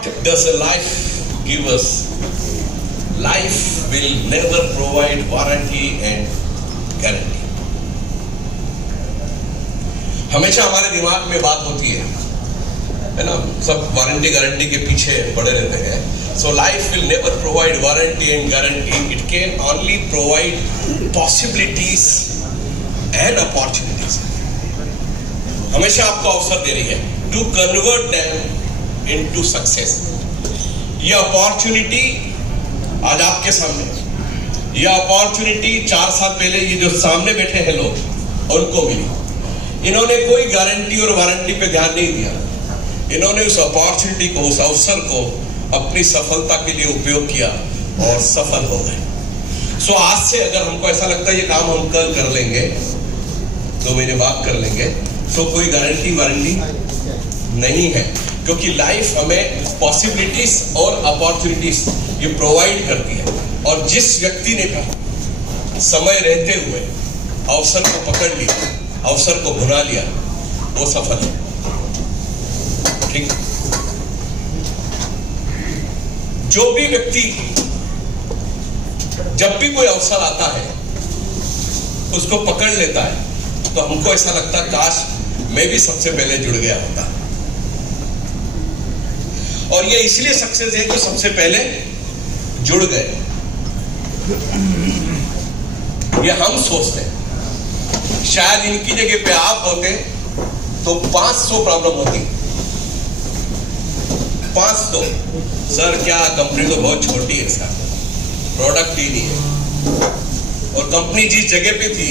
Does a life give us? Life will never provide warranty and guarantee. हमेशा हमारे दिमाग में बात होती है ना, सब वारंटी गारंटी के पीछे पड़े रहते हैं. So life will never provide warranty and guarantee. It can only provide possibilities and opportunities. हमेशा आपको अवसर दे रही है to convert them into success. ये अपॉर्चुनिटी आज आपके सामने, ये अपॉर्चुनिटी 4 साल पहले ये जो सामने बैठे हैं लोग उनको मिली. इन्होंने कोई गारंटी और वारंटी पे ध्यान नहीं दिया. इन्होंने उस अपॉर्चुनिटी को, उस अवसर को अपनी सफलता के लिए उपयोग किया और सफल हो गए. सो आज से अगर हमको ऐसा लगता है ये काम हम कल कर लेंगे, 2 महीने बाद कर लेंगे, तो कोई गारंटी वारंटी नहीं है, क्योंकि लाइफ हमें पॉसिबिलिटीज और अपॉर्चुनिटीज ये प्रोवाइड करती है. और जिस व्यक्ति ने समय रहते हुए अवसर को पकड़ लिया, अवसर को भुना लिया, वो सफल है. ठीक. जो भी व्यक्ति जब भी कोई अवसर आता है उसको पकड़ लेता है, तो हमको ऐसा लगता है काश मैं भी सबसे पहले जुड़ गया होता. और ये इसलिए सक्सेस है कि सबसे पहले जुड़ गए. ये हम सोचते हैं शायद इनकी जगह पे आप होते तो 500 प्रॉब्लम होती. 500. सर क्या कंपनी तो बहुत छोटी है सर, प्रोडक्ट ही नहीं है. और कंपनी जिस जगह पे थी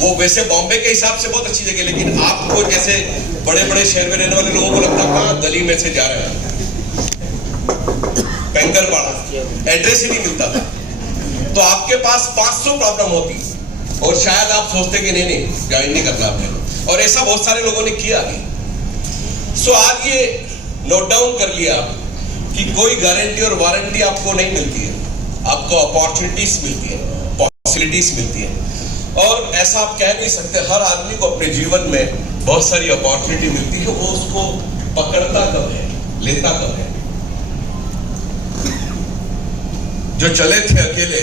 वो वैसे बॉम्बे के हिसाब से बहुत अच्छी जगह, लेकिन आपको जैसे बड़े बड़े शहर में रहने वाले लोगों को लगता कहाँ गली में से जा रहे हैं, पेंगरवाड़ा, एड्रेस ही नहीं मिलता था. तो आपके पास 500 प्रॉब्लम होती और शायद आप सोचते कि नहीं ज्वाइन नहीं करना आपने. और ऐसा बहुत सारे लोगों ने किया भी. सो आज ये नोट डाउन कर लिया कि कोई गारंटी और वारंटी आपको नहीं मिलती है, आपको अपॉर्चुनिटीज मिलती है, पॉसिबिलिटीज मिलती है. और ऐसा आप कह नहीं सकते. हर आदमी को अपने जीवन में बहुत सारी अपॉर्चुनिटी मिलती है, वो उसको पकड़ता कब है, लेता कब है. जो चले थे अकेले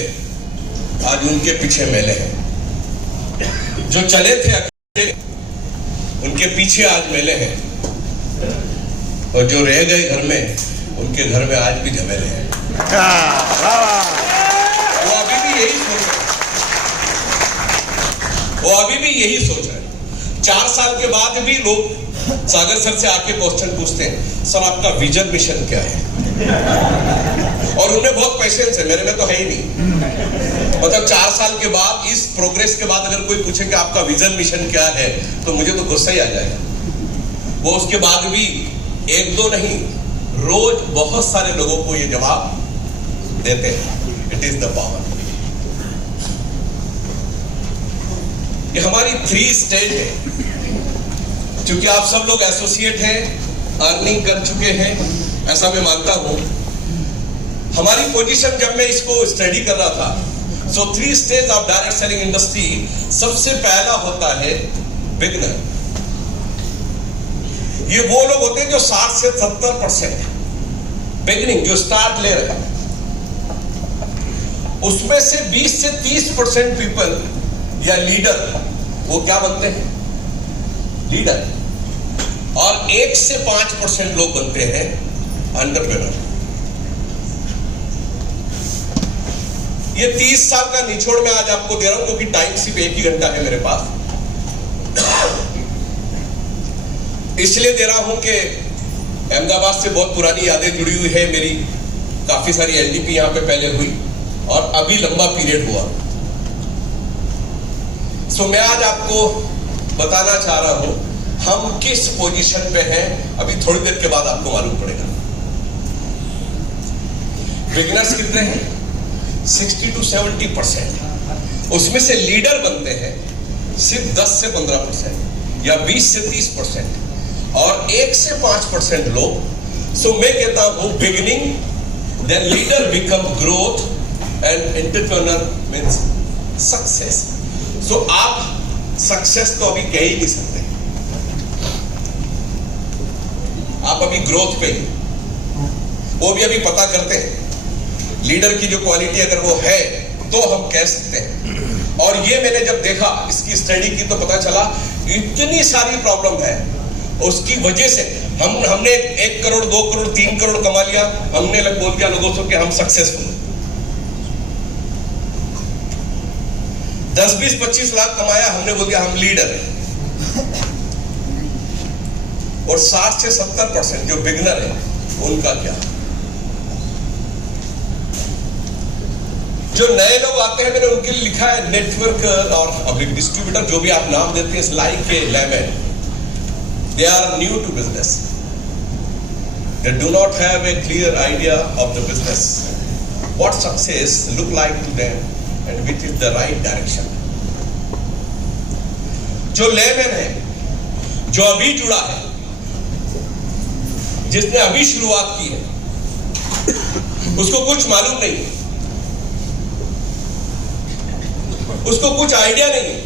आज उनके पीछे मेले हैं. जो चले थे अकेले उनके पीछे आज मेले हैं. और जो रह गए घर में उनके घर में आज भी झमेले हैं. वो अभी भी यही सोच रहे, वो अभी भी यही सोच रहे. 4 साल के बाद भी लोग सागर सर से आके क्वेश्चन पूछते हैं, सर आपका विजन मिशन क्या है. और उनमें बहुत पेशेंस है, मेरे में तो है ही नहीं. मतलब 4 साल के बाद, इस प्रोग्रेस के बाद अगर कोई पूछे कि आपका विजन मिशन क्या है, तो मुझे तो गुस्सा ही आ जाएगा. वो उसके बाद भी 1-2 नहीं, रोज बहुत सारे लोगों को ये जवाब देते हैं. It is the power. ये हमारी 3 स्टेज है. क्योंकि आप सब लोग एसोसिएट हैं, अर्निंग कर चुके हैं, ऐसा मैं मानता हूं. हमारी पोजीशन जब मैं इसको स्टडी कर रहा था, सो 3 stage of direct selling industry. सबसे पहला होता है बिगनर. ये वो लोग होते हैं जो 60 से 70% बिगनिंग, जो स्टार्ट ले रहे हैं. उसमें से 20 से 30% पीपल या लीडर, वो क्या बनते हैं, लीडर. और 1 से 5% लोग बनते हैं एंटरप्रेन्योर. ये 30 साल का निचोड़ मैं आज आपको दे रहा हूं, क्योंकि टाइम सिर्फ 1 ही घंटा है मेरे पास. इसलिए दे रहा हूं कि अहमदाबाद से बहुत पुरानी यादें जुड़ी हुई है मेरी. काफी सारी एलडीपी यहां पे पहले हुई और अभी लंबा पीरियड हुआ. सो मैं आज आपको बताना चाह रहा हूं हम किस पोजीशन पे हैं. अभी थोड़ी देर के बाद आपको मालूम पड़ेगा. बिगिनर्स कितने हैं? 60 to 70%. उसमें से लीडर बनते हैं सिर्फ 10 से 15% या 20 से 30%. और 1 से 5% लोग. सो मैं कहता हूं beginning, then leader become growth, and entrepreneur means success. So आप सक्सेस तो अभी कह ही नहीं सकते, आप अभी ग्रोथ पे ही. वो भी अभी पता करते हैं। लीडर की जो क्वालिटी अगर वो है तो हम कह सकते हैं। और ये मैंने जब देखा, इसकी स्टडी की, तो पता चला इतनी सारी प्रॉब्लम है। उसकी वजह से हमने 1 करोड़ 2 करोड़ 3 करोड़ कमा लिया, हमने बोल दिया लोगों को कि हम सक्सेसफुल। 10 20 25 लाख कमाया, हमने बोल दिया हम लीडर हैं। और 60 से 70% जो बिगनर है उनका क्या? जो नए लोग आते हैं, मैंने उनके लिए लिखा है नेटवर्क और डिस्ट्रीब्यूटर, जो भी आप नाम देते हैं, like a lemon, they are new to business, they do not have a clear idea of the business, what success look like to them and which is the right direction. जो lemon है, जो अभी जुड़ा है, जिसने अभी शुरुआत की है, उसको कुछ मालूम नहीं है, उसको कुछ आइडिया नहीं है।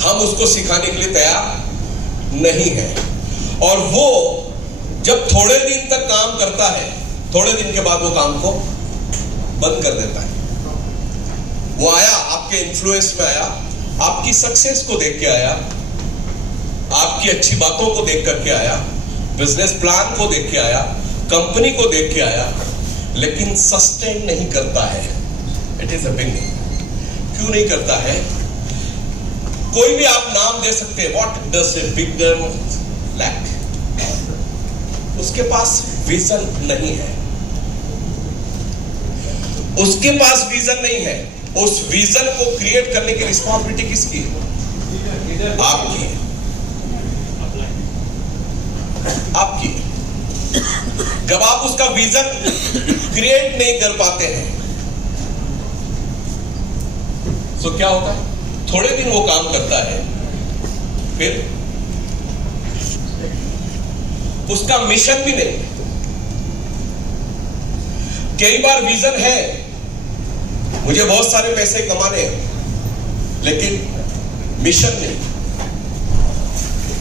हम उसको सिखाने के लिए तैयार नहीं है। और वो जब थोड़े दिन तक काम करता है, थोड़े दिन के बाद वो काम को बंद कर देता है। वो आया, आपके इन्फ्लुएंस में आया, आपकी सक्सेस को देख के आया, आपकी अच्छी बातों को देख करके आया, बिजनेस प्लान को देख के आया, कंपनी को देख के आया, लेकिन सस्टेन नहीं करता है। It is a beginning. क्यों नहीं करता है? कोई भी आप नाम दे सकते हैं। What does a beginner lack? उसके पास विजन नहीं है, उसके पास विजन नहीं है। उस विजन को क्रिएट करने की रिस्पॉन्सिबिलिटी किसकी है? आपकी है, आपकी। जब आप उसका विजन क्रिएट नहीं कर पाते हैं तो क्या होता है? थोड़े दिन वो काम करता है, फिर उसका मिशन भी नहीं। कई बार विजन है, मुझे बहुत सारे पैसे कमाने हैं, लेकिन मिशन नहीं।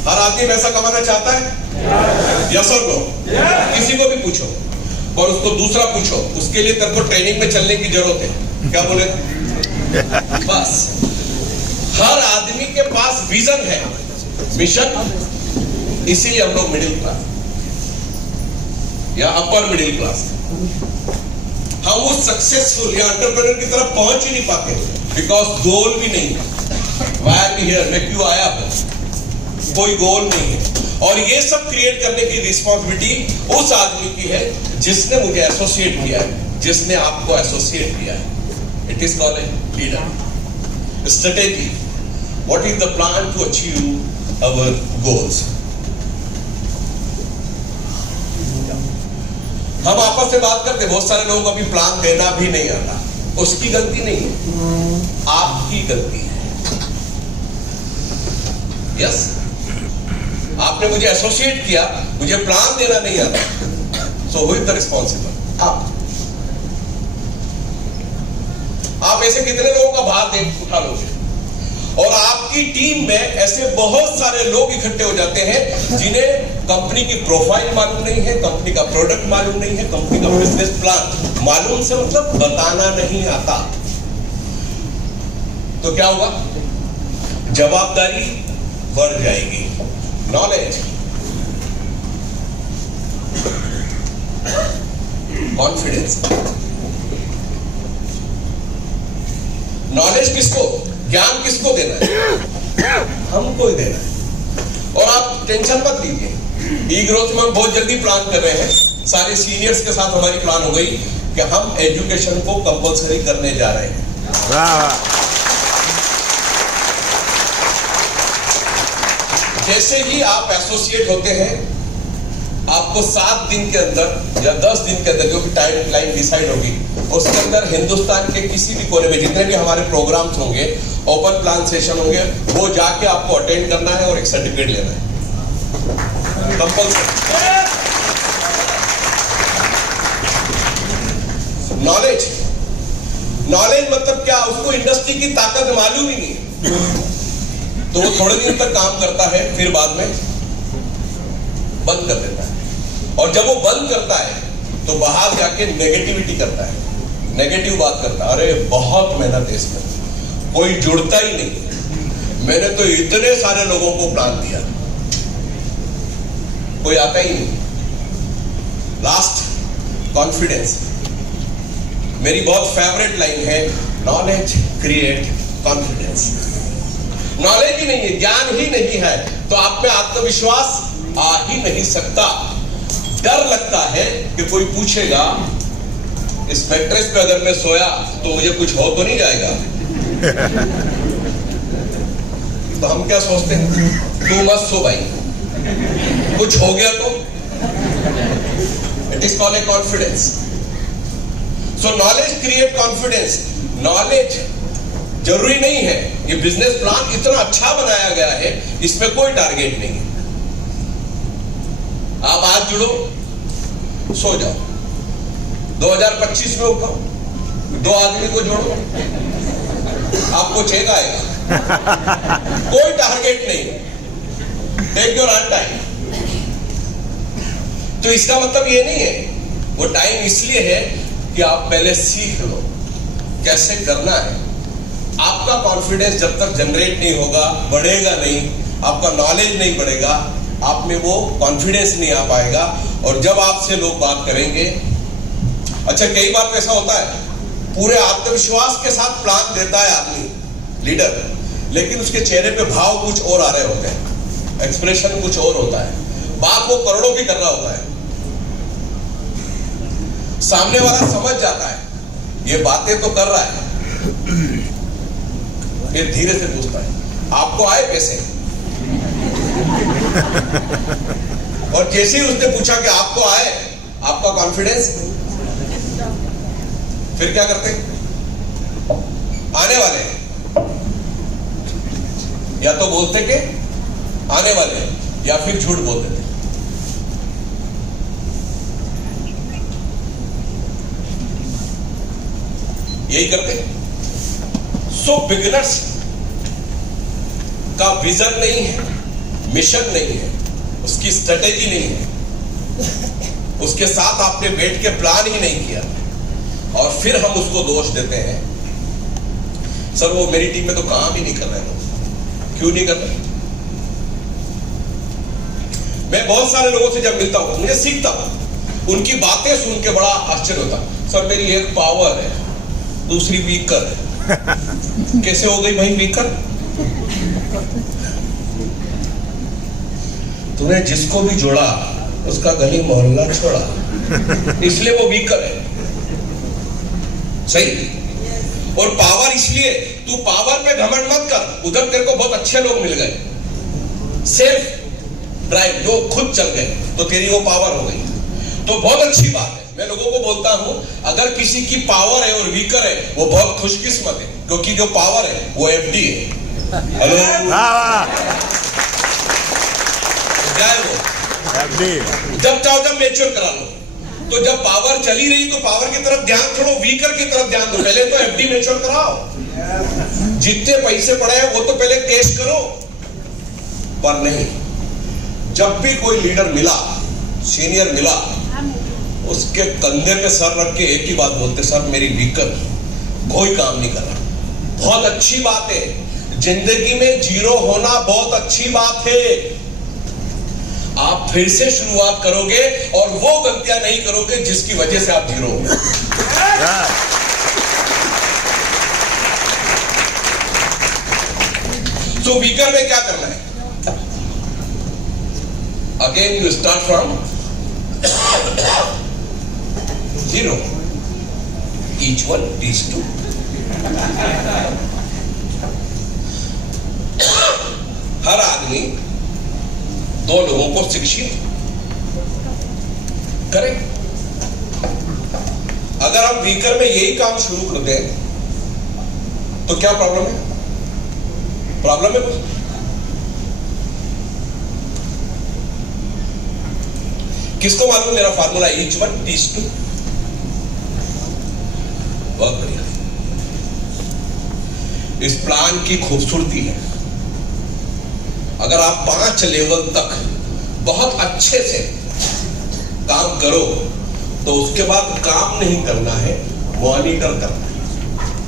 हर आदमी पैसा कमाना चाहता है, यस और नो? किसी को भी पूछो और उसको दूसरा पूछो, उसके लिए तेरे को ट्रेनिंग में चलने की जरूरत है, क्या बोले? बस हर आदमी के पास विजन है, मिशन। इसीलिए हम लोग मिडिल क्लास या अपर मिडिल क्लास, हम उस सक्सेसफुल या एंटरप्रेन्योर की तरफ पहुंच ही नहीं पाते, बिकॉज गोल भी नहीं है। वाई बी हियर, मैं क्यों आया हूं, कोई गोल नहीं है। और ये सब क्रिएट करने की रिस्पॉन्सिबिलिटी उस आदमी की है जिसने मुझे एसोसिएट किया है, जिसने आपको एसोसिएट किया है। It is called a leader. Strategy, what is the plan to achieve our goals. हम आपस में बात करते, बहुत सारे लोगों को अभी प्लान देना भी नहीं आता। उसकी गलती नहीं है, आपकी गलती है। यस, आपने मुझे एसोसिएट किया, मुझे प्लान देना नहीं आता, so who is the responsible? आप ऐसे कितने लोगों का भार उठा लोगे? और आपकी टीम में ऐसे बहुत सारे लोग इकट्ठे हो जाते हैं जिन्हें कंपनी की प्रोफाइल मालूम नहीं है, कंपनी का प्रोडक्ट मालूम नहीं है, कंपनी का बिजनेस प्लान मालूम से मतलब बताना नहीं आता। तो क्या होगा? जवाबदारी बढ़ जाएगी। Knowledge, confidence. नॉलेज किसको, ज्ञान किसको देना है? हमको ही देना है। और आप टेंशन मत लीजिए, ई ग्रोथ में हम बहुत जल्दी प्लान कर रहे हैं। सारे सीनियर्स के साथ हमारी प्लान हो गई कि हम एजुकेशन को कंपलसरी करने जा रहे हैं। जैसे ही आप एसोसिएट होते हैं, आपको 7 दिन के अंदर या 10 दिन के अंदर, जो भी टाइम लाइन डिसाइड होगी, उसके अंदर हिंदुस्तान के किसी भी कोने में जितने भी हमारे प्रोग्राम्स होंगे, ओपन प्लान सेशन होंगे, वो जाके आपको अटेंड करना है और एक सर्टिफिकेट लेना है, कंपल्सरी। नॉलेज, नॉलेज मतलब क्या? उसको इंडस्ट्री की ताकत मालूम ही नहीं, तो वो थोड़े दिन तक काम करता है, फिर बाद में बंद कर देता है। और जब वो बंद करता है तो बाहर जाके नेगेटिविटी करता है, नेगेटिव बात करता है, अरे बहुत मेहनत है इसमें, कोई जुड़ता ही नहीं, मैंने तो इतने सारे लोगों को प्लान दिया, कोई आता ही नहीं। Last, confidence. मेरी बहुत फेवरेट लाइन है, नॉलेज क्रिएट कॉन्फिडेंस। नॉलेज ही नहीं है, ज्ञान ही नहीं है, तो आप में आत्मविश्वास आ ही नहीं सकता। डर लगता है कि कोई पूछेगा इस मैट्रेस पे अगर मैं सोया तो मुझे कुछ हो तो नहीं जाएगा। तो हम क्या सोचते हैं, तू मत सो भाई, कुछ हो गया तो। It is called A confidence. So knowledge create confidence. Knowledge जरूरी नहीं है, ये बिजनेस प्लान इतना अच्छा बनाया गया है, इसमें कोई टारगेट नहीं है। आप आज जुड़ो, सो जाओ, 2025 में उठो, 2 आदमी को जोड़ो, आपको चेक आएगा। कोई टारगेट नहीं, टेक योर ऑन टाइम। तो इसका मतलब ये नहीं है, वो टाइम इसलिए है कि आप पहले सीख लो कैसे करना है। आपका कॉन्फिडेंस जब तक जनरेट नहीं होगा, बढ़ेगा नहीं, आपका नॉलेज नहीं बढ़ेगा, आप में वो कॉन्फिडेंस नहीं आ पाएगा। और जब आपसे लोग बात करेंगे, अच्छा कई बार तो ऐसा होता है, पूरे आत्मविश्वास के साथ प्लान देता है आदमी, लीडर, लेकिन उसके चेहरे पे भाव कुछ और आ रहे होते हैं, एक्सप्रेशन कुछ और होता है, बात वो करोड़ों की कर रहा होता है। सामने वाला समझ जाता है ये बातें तो कर रहा है, ये धीरे से पूछता है आपको आए पैसे। और जैसे ही उसने पूछा कि आपको आए, आपका कॉन्फिडेंस, फिर क्या करते, आने वाले हैं, या तो बोलते कि आने वाले हैं, या फिर झूठ बोल देते। यही करते। सो बिगिनर्स का विजन नहीं है, मिशन नहीं है, उसकी स्ट्रेटेजी नहीं है, उसके साथ आपने बैठ के प्लान ही नहीं किया, और फिर हम उसको दोष देते हैं, सर वो मेरी टीम में तो काम ही नहीं कर रहे लोग। क्यों नहीं कर रहे? मैं बहुत सारे लोगों से जब मिलता हूं, मुझे सीखता हूं, उनकी बातें सुन के बड़ा आश्चर्य होता, सर मेरी एक पावर है, दूसरी वीकर है। कैसे हो गई भाई वीकर? तूने जिसको भी जोड़ा उसका गली मोहल्ला छोड़ा, इसलिए वो वीकर है। सही। और पावर इसलिए, तू पावर पे घमंड मत कर, उधर तेरे को बहुत अच्छे लोग मिल गए, सेल्फ ड्राइव, जो खुद चल गए, तो तेरी वो पावर हो गई, तो बहुत अच्छी बात है। मैं लोगों को बोलता हूं, अगर किसी की पावर है और वीकर है, वो बहुत खुशकिस्मत है, क्योंकि जो पावर है वो एफडी है। हेलो, जाए वो जब चाहो जब मैच्योर करा लो। तो जब पावर चली रही तो पावर की तरफ ध्यान छोड़ो, वीकर की तरफ ध्यान दो। पहले तो एफडी मैच्योर कराओ, जितने पैसे पड़े हैं वो तो पहले कैश करो। पर नहीं, जब भी कोई लीडर मिला, सीनियर मिला, उसके कंधे पे सर रख के एक ही बात बोलते, सर मेरी वीकर कोई काम नहीं कर रहा। बहुत अच्छी बात है, जिंदगी में जीरो होना बहुत अच्छी बात है। आप फिर से शुरुआत करोगे और वो गलतियां नहीं करोगे जिसकी वजह से आप जीरो हो। तो वीकर में क्या करना है? Again you start from zero, each one teach two. हर आदमी 2 लोगों को शिक्षित करे। अगर हम वीकर में यही काम शुरू कर दें तो क्या प्रॉब्लम है? प्रॉब्लम है कुछ? किसको मालूम मेरा formula each one teach two? बहुत बढ़िया। इस प्लान की खूबसूरती है, अगर आप 5 लेवल तक बहुत अच्छे से काम करो तो उसके बाद काम नहीं करना है, मॉनिटर करना है।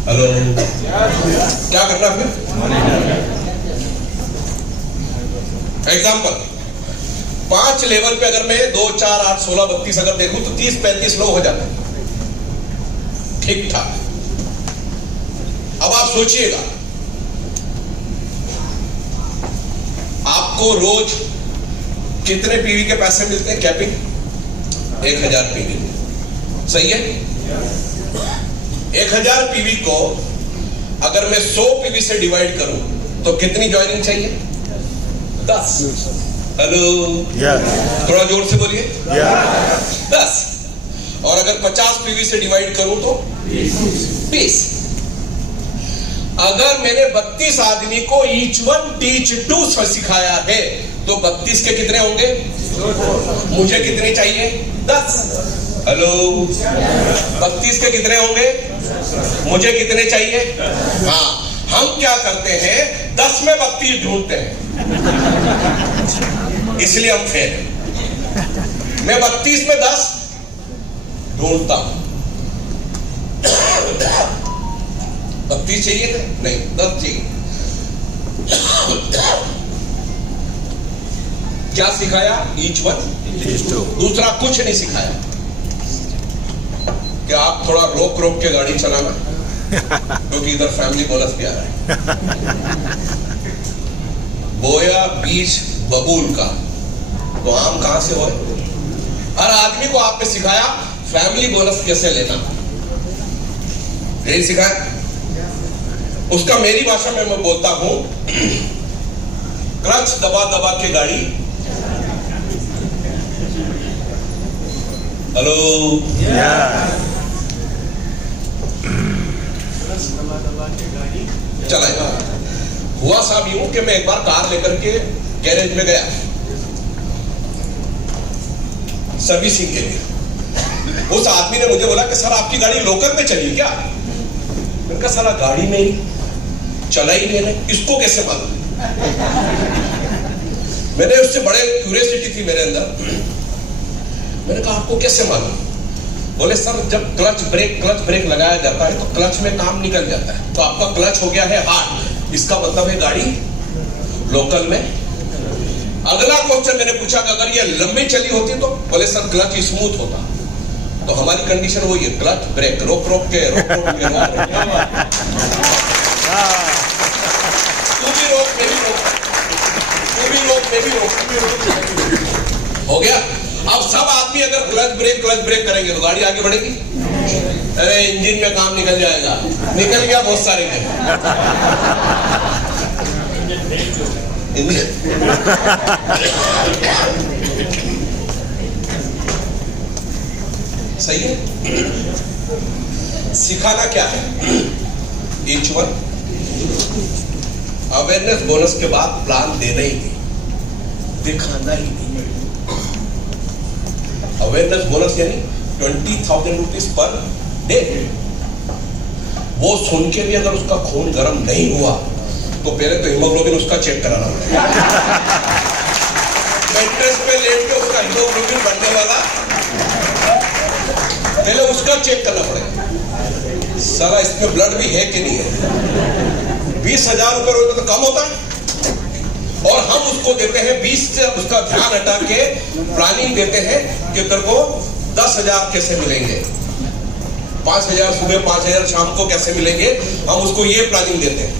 हेलो, क्या करना है? एग्जाम्पल, 5 लेवल पे अगर मैं 2, 4, 8, 16, 32 अगर देखूं तो 30-35 लोग हो जाते हैं, ठीक ठाक। अब आप सोचिएगा, आपको रोज कितने पीवी के पैसे मिलते हैं? कैपिंग 1000 पीवी, सही है? 1000 पीवी को अगर मैं 100 पीवी से डिवाइड करूं तो कितनी ज्वाइनिंग चाहिए? 10। हेलो, थोड़ा जोर से बोलिए। 10। और अगर 50 पीवी से डिवाइड करूं तो 20। अगर मैंने 32 आदमी को ईच वन टीच टू सिखाया है तो 32 के कितने होंगे? मुझे कितने चाहिए? 10। हेलो, 32 के कितने होंगे? मुझे कितने चाहिए? हाँ, हम क्या करते हैं, 10 में 32 ढूंढते हैं, इसलिए हम फेल। मैं 32 में 10 ढूंढता हूं। 32 चाहिए थे? नहीं, 10 चाहिए। क्या सिखाया? Each one teach two. दूसरा कुछ नहीं सिखाया कि आप थोड़ा रोक रोक के गाड़ी चलाना, क्योंकि इधर फैमिली बोनस भी आ रहा है। बोया बीज बबूल का तो आम कहां से हो? हर आदमी को आपने सिखाया फैमिली बोनस कैसे लेना, यही सिखाया। उसका मेरी भाषा में मैं बोलता हूं, क्लच दबा दबा के गाड़ी। हेलो, चलाएगा। हुआ साहब यूं कि मैं एक बार कार लेकर के गैरेज में गया सर्विसिंग के लिए। उस आदमी ने मुझे बोला कि सर आपकी गाड़ी लोकल में चली क्या? मैंने कहा साला गाड़ी में ही चला ही नहीं, इसको कैसे मालूम? मैंने उससे बड़े क्यूरियोसिटी थी मेरे अंदर। मैंने कहा आपको कैसे मालूम? बोले सर जब क्लच ब्रेक लगाया जाता है तो क्लच में काम निकल जाता है, तो आपका क्लच हो गया है हार्ड, इसका मतलब है गाड़ी लोकल में। अगला क्वेश्चन मैंने पूछा कि अगर ये लंबी चली होती तो? बोले सर क्लच स्मूथ होता। तो हमारी कंडीशन वही है, क्लच ब्रेक रोक रोक के तू भी रोक मैं भी रोक, तू भी रोक मैं भी रोक, हो गया। अब सब आदमी अगर क्लच ब्रेक करेंगे तो गाड़ी आगे बढ़ेगी? अरे इंजन में काम निकल जाएगा, निकल गया बहुत सारे में। सही है? सिखाना क्या है? ईच वन अवेयरनेस बोनस के बाद प्लान देना ही नहीं, दिखाना ही नहीं। अवेयरनेस बोनस यानी 20,000 रुपीज पर डे। वो सुन के भी अगर उसका खून गर्म नहीं हुआ तो पहले तो हीमोग्लोबिन उसका चेक कराना पड़ेगा। मेट्रेस पे लेट के उसका हीमोग्लोबिन बढ़ने वाला, पहले उसका चेक करना पड़ेगा, सारा इसमें ब्लड भी है कि नहीं है। 20,000 रुपए तो कम होता है, और हम उसको देते हैं 20 से उसका ध्यान हटा के प्लानिंग देते हैं कि तेरे को 10,000 कैसे मिलेंगे, 5,000 सुबह 5,000 शाम को कैसे मिलेंगे, हम उसको ये प्लानिंग देते हैं।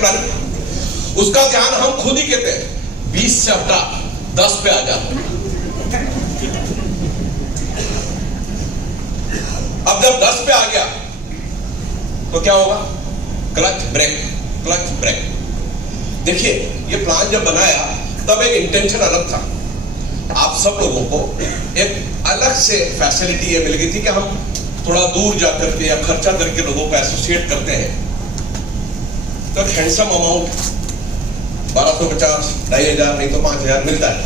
प्लानिंग, उसका ध्यान हम खुद ही कहते हैं 20 से हटा 10 पे आ जा। अब जब 10 पे आ गया तो क्या होगा? Clutch brake. देखिए ये प्लान जब बनाया तब एक इंटेंशन अलग था। आप सब लोगों को एक अलग से फैसिलिटी ये मिल गई थी कि हम थोड़ा दूर जाकर के या खर्चा करके लोगों को एसोसिएट करते हैं, तो एक हैंडसम अमाउंट 1250, 2,500 नहीं तो 5,000 मिलता है।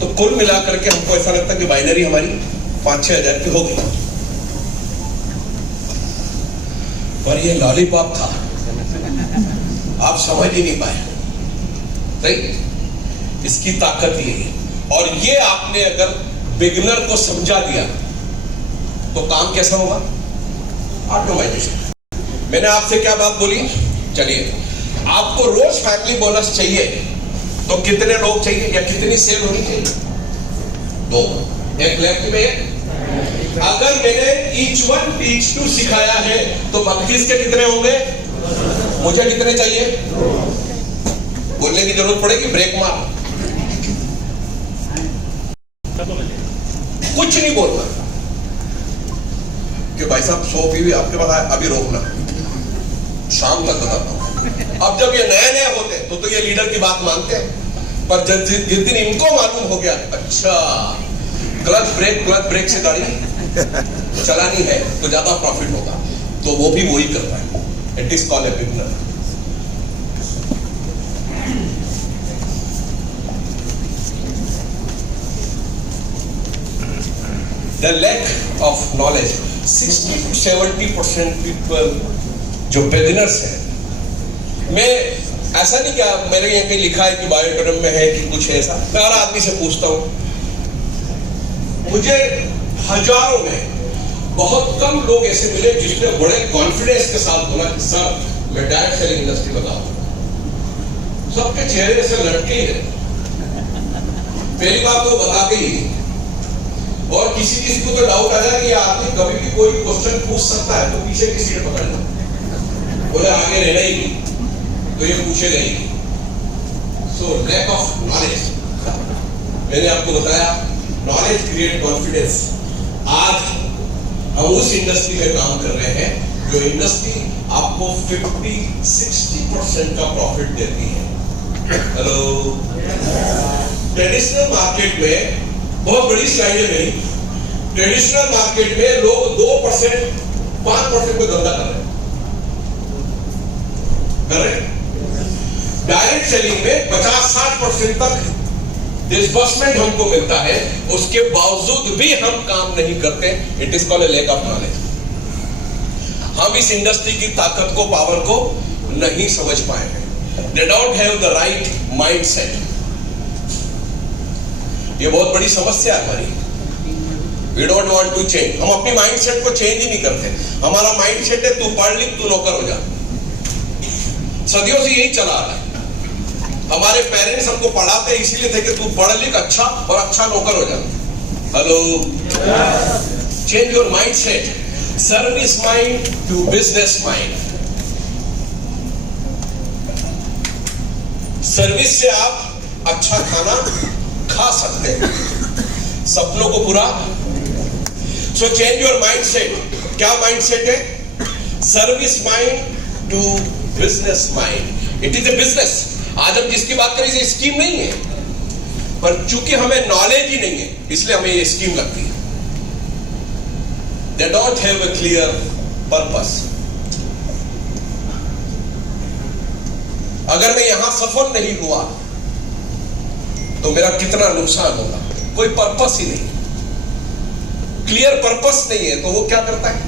तो कुल मिलाकर के हमको ऐसा लगता है कि बाइनरी हमारी 5-6 हज़ार की हो गई। पर ये लॉलीपॉप था, आप समझ ही नहीं पाए। सही, इसकी ताकत ये है। और ये आपने अगर बिगिनर को समझा दिया तो काम कैसा होगा? ऑटोमाइजेशन। मैंने आपसे क्या बात बोली? चलिए, आपको रोज फैमिली बोनस चाहिए तो कितने लोग चाहिए या कितनी सेल होनी चाहिए? 2। एक लेफ्ट में एक। अगर मैंने each one teach to सिखाया है तो 32 के कितने होंगे? मुझे कितने चाहिए? बोलने की जरूरत पड़ेगी? ब्रेक मार, कुछ नहीं बोलना कि भाई साहब 100 पीवी आपके पास आए, अभी रोकना, शाम तक बताता हूं। अब जब ये नए नए होते तो ये लीडर की बात मानते हैं, पर जिस दिन इनको मालूम हो गया अच्छा क्लच ब्रेक से गाड़ी चलानी है तो ज्यादा प्रॉफिट होगा, तो वो भी वही कर रहा है। It is called a beginner. The lack of knowledge, 60 to 70% people जो बिगिनर्स हैं, मैं ऐसा नहीं क्या मेरे यहाँ कहीं लिखा है कि बायोटर्म में है कि कुछ ऐसा, मैं हर आदमी से पूछता हूँ, मुझे हजारों में बहुत कम लोग ऐसे मिले जिसने बड़े कॉन्फिडेंस के साथ बोला कि सर मैं डायरेक्ट सेलिंग इंडस्ट्री बताऊं। सबके चेहरे से लटके ही है, पहली बात तो बताते ही। और किसी को तो डाउट आया कि आदमी कभी भी कोई क्वेश्चन पूछ सकता है तो पीछे की सीट पकड़ लो, बोले आगे रहना ही तो ये पूछेगा ही। सो लैक ऑफ नॉलेज, मैंने आपको बताया नॉलेज क्रिएट कॉन्फिडेंस। आज हम उस इंडस्ट्री में काम कर रहे हैं जो इंडस्ट्री आपको 50-60% का प्रॉफिट देती है। हेलो, ट्रेडिशनल मार्केट में बहुत बड़ी स्लाइड है मेरी, ट्रेडिशनल मार्केट में लोग 2% 5% में धंधा कर रहे हैं। डायरेक्ट सेलिंग में 50-60% तक डिस्बर्समेंट हमको मिलता है, उसके बावजूद भी हम काम नहीं करते। It is called a lack of knowledge. हम इस इंडस्ट्री की ताकत को, पावर को नहीं समझ पाए हैं। They don't have the right mindset. ये बहुत बड़ी समस्या है हमारी। We don't want to change. हम अपनी माइंडसेट को चेंज ही नहीं करते। हमारा माइंडसेट है तू पढ़ लिख तू नौकर हो जा। सदियों से यही चला आ रहा है। हमारे पेरेंट्स हमको पढ़ाते इसीलिए थे कि तू पढ़ लिख अच्छा और अच्छा नौकर हो जा। Hello, change your mindset, service mind to business mind. Service से आप अच्छा खाना खा सकते हैं, सपनों को पूरा। So change your mindset. क्या माइंडसेट है? Service mind to business mind. It is a business. आज हम जिसकी बात करें ये स्कीम नहीं है, पर चूंकि हमें नॉलेज ही नहीं है इसलिए हमें ये स्कीम लगती है। They don't have a clear purpose. अगर मैं यहां सफल नहीं हुआ तो मेरा कितना नुकसान होगा? कोई पर्पस ही नहीं, क्लियर पर्पस नहीं है तो वो क्या करता है?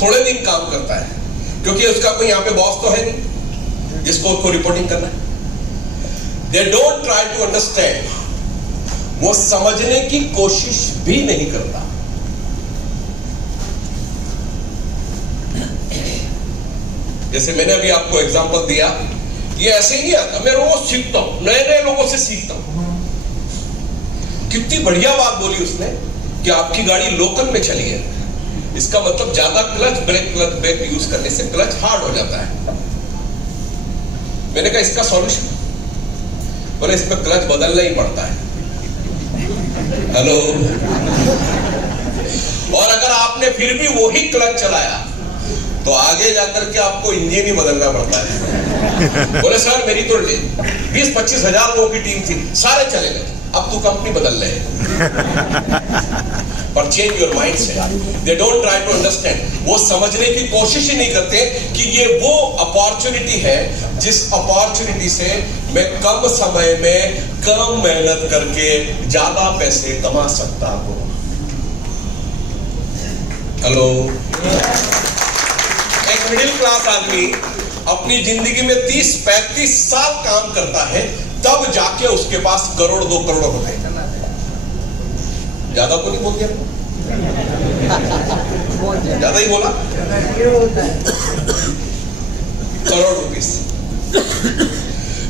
थोड़े दिन काम करता है, क्योंकि उसका कोई यहां पे बॉस तो है नहीं जिसको उसको रिपोर्टिंग करना है। They don't try to understand. वो समझने की कोशिश भी नहीं करता। जैसे मैंने अभी आपको एग्जांपल दिया, ये ऐसे ही नहीं आता। मैं रोज सीखता हूं, नए नए लोगों से सीखता हूं। कितनी बढ़िया बात बोली उसने कि आपकी गाड़ी लोकल में चली है, इसका मतलब ज्यादा क्लच ब्रेक यूज करने से क्लच हार्ड हो जाता है। मैंने कहा इसका सॉल्यूशन, बोले इसमें क्लच बदलना ही पड़ता है। हेलो, और अगर आपने फिर भी वही क्लच चलाया तो आगे जाकर के आपको इंजन ही बदलना पड़ता है। बोले सर मेरी तो 20-25 हजार लोगों की टीम थी, सारे चले गए, अब तू कंपनी बदल रहे हैं। पर change your mindset. They don't try to understand. वो समझने की कोशिश ही नहीं करते कि ये वो अपॉर्चुनिटी है जिस अपॉर्चुनिटी से मैं कम समय में कम मेहनत करके ज्यादा पैसे कमा सकता हूं। हेलो, एक मिडिल क्लास आदमी अपनी जिंदगी में 30-35 साल काम करता है, तब जाके उसके पास करोड़ 2 करोड़ होते हैं। ज्यादा तो नहीं बोल दिया? ज्यादा ही बोला? Crore rupees.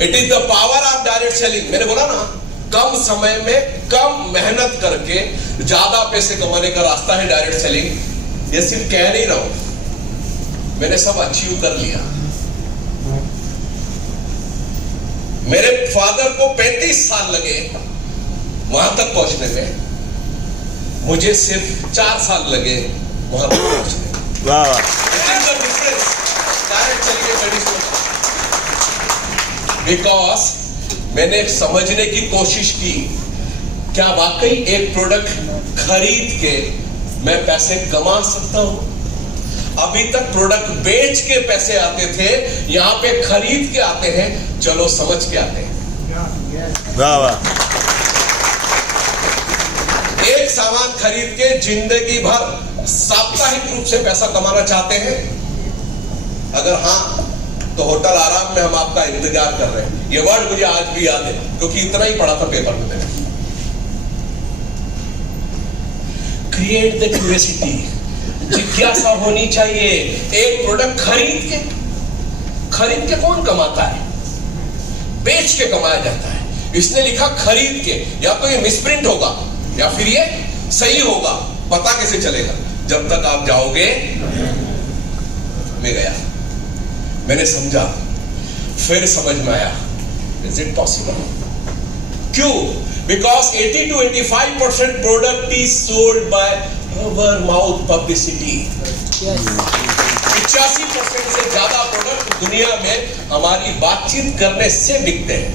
It is the power of direct selling. मैंने बोला ना, कम समय में कम मेहनत करके ज्यादा पैसे कमाने का रास्ता है डायरेक्ट सेलिंग। ये सिर्फ कह नहीं रहा हूं, मैंने सब अचीव कर लिया। मेरे फादर को 35 साल लगे वहां तक पहुंचने में, मुझे सिर्फ 4 साल लगे वहां तक पहुंचने में। वाह बिकॉज मैंने समझने की कोशिश की, क्या वाकई एक प्रोडक्ट खरीद के मैं पैसे कमा सकता हूं? अभी तक प्रोडक्ट बेच के पैसे आते थे, यहां पे खरीद के आते हैं। चलो समझ के आते हैं। वाह वाह। एक सामान खरीद के जिंदगी भर साप्ताहिक रूप से पैसा कमाना चाहते हैं? अगर हां, तो होटल आराम में हम आपका इंतजार कर रहे हैं। ये वर्ड मुझे आज भी याद है, क्योंकि इतना ही पढ़ा था पेपर में मैंने। क्रिएट द क्यूरियोसिटी, जिज्ञासा होनी चाहिए। एक प्रोडक्ट खरीद के कौन कमाता है? बेच के कमाया जाता है। इसने लिखा खरीद के, या तो ये मिसप्रिंट होगा या फिर ये सही होगा। पता कैसे चलेगा? जब तक आप जाओगे। मैं गया, मैंने समझा, फिर समझ में आया, इज इट पॉसिबल? क्यों? Because 80 to 85% product is sold by word mouth publicity. 85% से ज्यादा प्रोडक्ट दुनिया में हमारी बातचीत करने से बिकते हैं।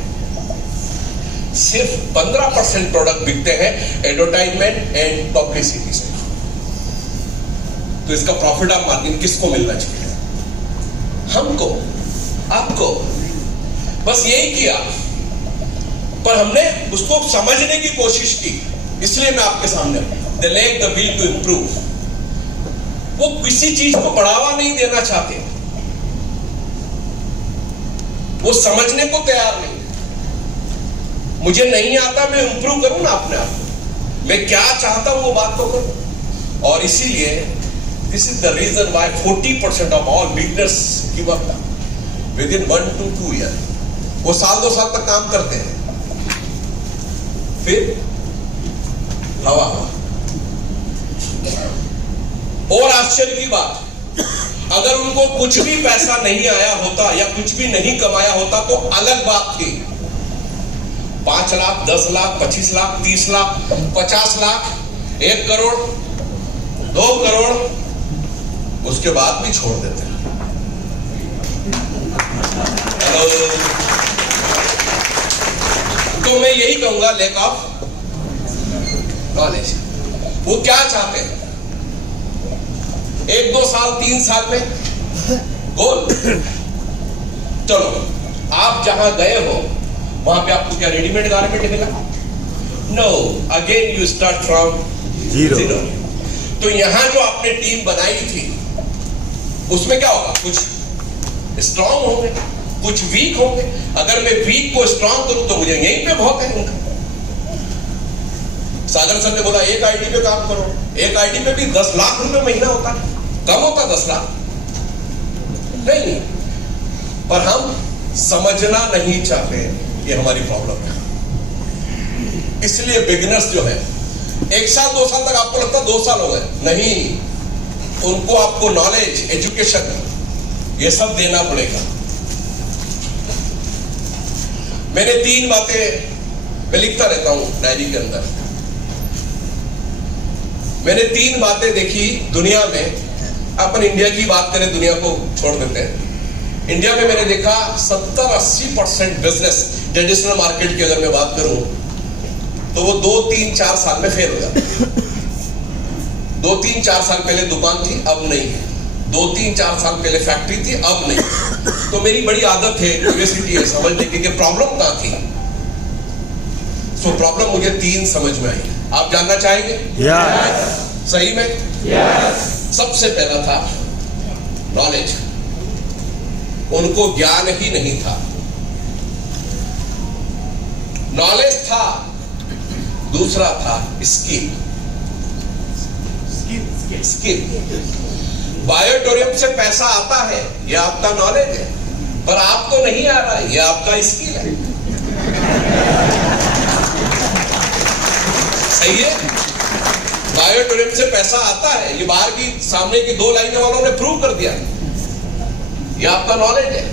सिर्फ 15% प्रोडक्ट बिकते हैं एडवर्टाइजमेंट एंड पब्लिसिटी से। तो इसका प्रॉफिट ऑफ मार्जिन किसको मिलना चाहिए? हमको, आपको। बस यही किया, पर हमने उसको समझने की कोशिश की। इसलिए मैं आपके सामने they lack the will to improve. वो किसी चीज को बढ़ावा नहीं देना चाहते, वो समझने को तैयार नहीं। मुझे नहीं आता, मैं इंप्रूव करूं ना अपने आप को। मैं क्या चाहता हूं वो बात तो करूं। और इसीलिए this is the reason why 40% of all beginners give up within 1 to 2 year. वो 1-2 साल तक काम करते हैं, फिर हवा। और आश्चर्य की बात, अगर उनको कुछ भी पैसा नहीं आया होता या कुछ भी नहीं कमाया होता तो अलग बात थी। 5 लाख, 10 लाख, 25 लाख, 30 लाख, 50 लाख, 1 करोड़, 2 करोड़, उसके बाद भी छोड़ देते हैं। तो मैं यही कहूंगा, लैक ऑफ नॉलेज। वो क्या चाहते हैं? 1-2 साल, 3 साल में गोल। चलो, आप जहां गए हो वहां पे आपको क्या रेडीमेड गारमेंट मिला? No, again you start from zero. तो यहां जो आपने टीम बनाई थी, उसमें क्या होगा? कुछ स्ट्रांग होंगे, कुछ वीक होंगे। अगर मैं वीक को स्ट्रांग करूं तो मुझे यहीं पे बहुत है इनका। सागर सर ने बोला एक आईडी पे काम करो। एक आईडी पे भी 10 लाख रुपए महीना होता है, कम होता 10 लाख नहीं। पर हम समझना नहीं चाहते, ये हमारी प्रॉब्लम है। इसलिए बिगिनर्स जो है, 1 साल 2 साल तक आपको लगता 2 साल हो गए, नहीं। उनको आपको नॉलेज, एजुकेशन, ये सब देना पड़ेगा। मैंने 3 बातें मैं लिखता रहता हूं डायरी के अंदर। मैंने 3 बातें देखी दुनिया में। अपन इंडिया की बात करें, दुनिया को छोड़ देते हैं। इंडिया में मैंने देखा 70-80% बिजनेस ट्रेडिशनल मार्केट की अगर मैं बात करूं तो वो 2-3-4 साल में फेल हो जाता है। 2-3-4 साल पहले दुकान थी, अब नहीं है। 2-3-4 साल पहले फैक्ट्री थी, अब नहीं। तो मेरी बड़ी आदत है, क्यूरियोसिटी है समझने की कि प्रॉब्लम कहां थी। सो प्रॉब्लम मुझे 3 समझ में आई। आप जानना चाहेंगे? यस। सही में? यस। सबसे पहला था नॉलेज। उनको ज्ञान ही नहीं था। नॉलेज था, दूसरा था स्किल। बायोटोरियम से पैसा आता है, यह आपका नॉलेज है, पर आपको नहीं आ रहा है, यह आपका स्किल है। सही है? बायोटोरियम से पैसा आता है, ये बाहर की सामने की 2 लाइनें वालों ने प्रूव कर दिया, यह आपका नॉलेज है,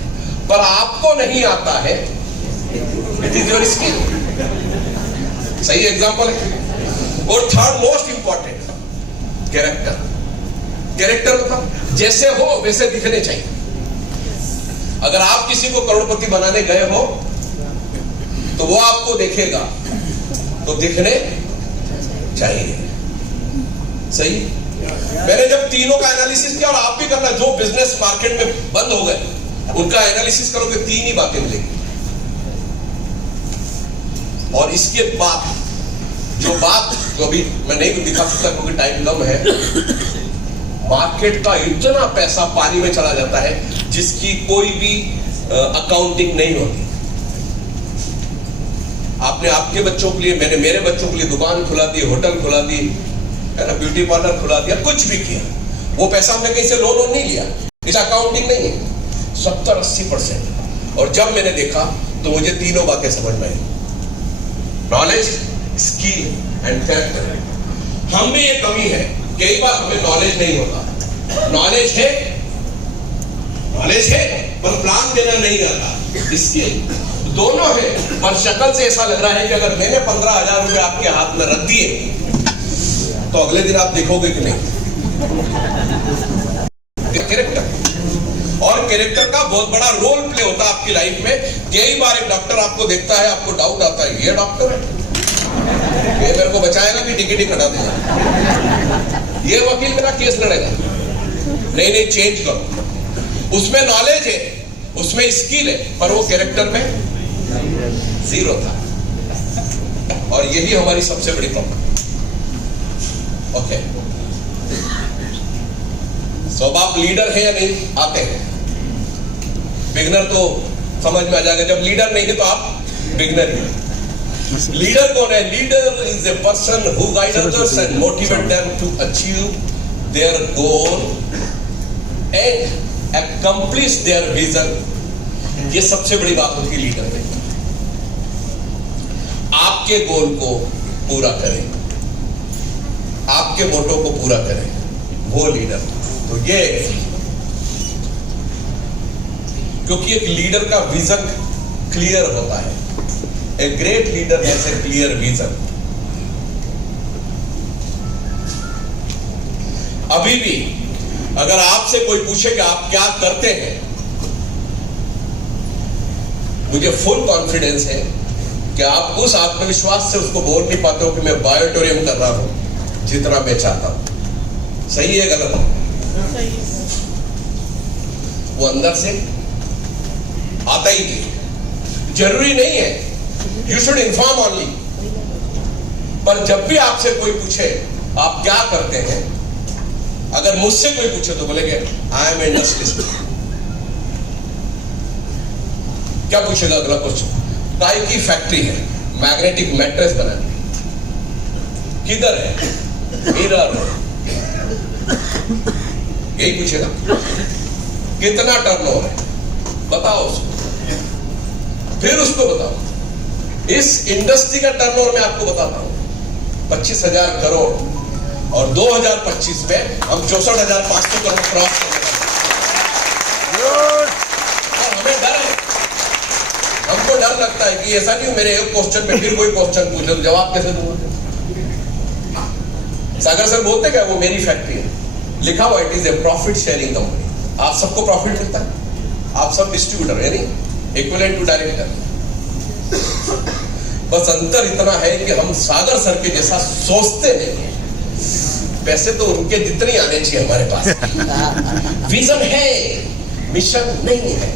पर आपको नहीं आता है, इट इज योर स्किल। सही एग्जांपल है। और third most important, character. Character मतलब जैसे हो वैसे दिखने चाहिए। अगर आप किसी को करोड़पति बनाने गए हो तो वो आपको देखेगा तो दिखने चाहिए। सही? मैंने जब तीनों का एनालिसिस किया, और आप भी करना, जो बिजनेस मार्केट में बंद हो गए उनका एनालिसिस करोगे, 3 ही बातें मिलेंगी। और इसके बाद जो बात जो अभी मैं नहीं दिखा सकता क्योंकि टाइम कम है, मार्केट का इतना पैसा पानी में चला जाता है जिसकी कोई भी अकाउंटिंग नहीं होती। आपने आपके बच्चों के लिए, मैंने मेरे बच्चों के लिए दुकान खुला दी, होटल खुला दी, है ना, ब्यूटी पार्लर खुला दिया, कुछ भी किया, वो पैसा हमने कहीं से लोन नहीं लिया, इस अकाउंटिंग नहीं है, 70-80%। और जब मैंने देखा तो मुझे तीनों बातें समझ में आई, नॉलेज, स्किल एंड कैरेक्टर। हम में ये कमी है, कई बार हमें नॉलेज नहीं होता। नॉलेज है पर प्लान देना नहीं आता। स्किल दोनों है, पर शक्ल से ऐसा लग रहा है कि अगर मैंने 15,000 रुपए आपके हाथ में रख दिए तो अगले दिन आप देखोगे कि नहीं। कैरेक्टर, और कैरेक्टर का बहुत बड़ा रोल प्ले होता है आपकी लाइफ में। कई बार एक डॉक्टर आपको देखता है, आपको डाउट आता है, ये डॉक्टर है, ये मेरे को बचाएगा कि टिकट ही कटा देगा, ये वकील मेरा केस लड़ेगा, नहीं चेंज करो। उसमें नॉलेज है, उसमें स्किल है, पर वो कैरेक्टर में 0 था। और यही हमारी सबसे बड़ी प्रॉब्लम। ओके, सब आप लीडर है या नहीं, आते हैं। बिगनर तो समझ में आ जाएगा, जब लीडर नहीं है तो आप बिगनर ही। लीडर कौन है? Leader is a person who guide others and motivate them to achieve their goal and accomplish their vision। ये सबसे बड़ी बात होती है लीडर में। आपके गोल को पूरा करें, आपके मोटो को पूरा करें, वो लीडर। तो ये, क्योंकि एक लीडर का विजन क्लियर होता है। A great leader has a clear vision. अभी भी अगर आपसे कोई पूछे कि आप क्या करते हैं, मुझे फुल कॉन्फिडेंस है कि आप उस आत्मविश्वास से उसको बोल नहीं पाते हो कि मैं बायोटोरियम कर रहा हूं जितना मैं चाहता हूं। सही है गलत है? वो अंदर से आता ही नहीं। जरूरी नहीं है, यू शुड इन्फॉर्म ओनली। पर जब भी आपसे कोई पूछे आप क्या करते हैं, अगर मुझसे कोई पूछे तो बोलेंगे आई एम इंडस्ट्रियलिस्ट। क्या पूछेगा अगला क्वेश्चन? टाई की फैक्ट्री है, मैग्नेटिक मैट्रेस बनानी, किधर है? मिरर, यही पूछेगा। कितना टर्नओवर है बताओ उसको, फिर उसको बताओ। इस इंडस्ट्री का टर्नओवर मैं आपको बताता हूं 25,000 करोड़, और 2025 में हम 64,500 करोड़ क्रॉस करेंगे। और हमें डर है, हमको डर लगता है कि ऐसा नहीं मेरे एक क्वेश्चन पे फिर कोई क्वेश्चन पूछे तो जवाब कैसे दूंगा। सागर सर बोलते क्या, वो मेरी फैक्ट्री है, लिखा हुआ it is A profit sharing company. आप सबको प्रॉफिट मिलता है, आप सब डिस्ट्रीब्यूटर यानी इक्विवेलेंट टू डायरेक्टर। बस अंतर इतना है कि हम सागर सर के जैसा सोचते नहीं। पैसे तो उनके जितने आने चाहिए हमारे पास। विजन है, मिशन नहीं है।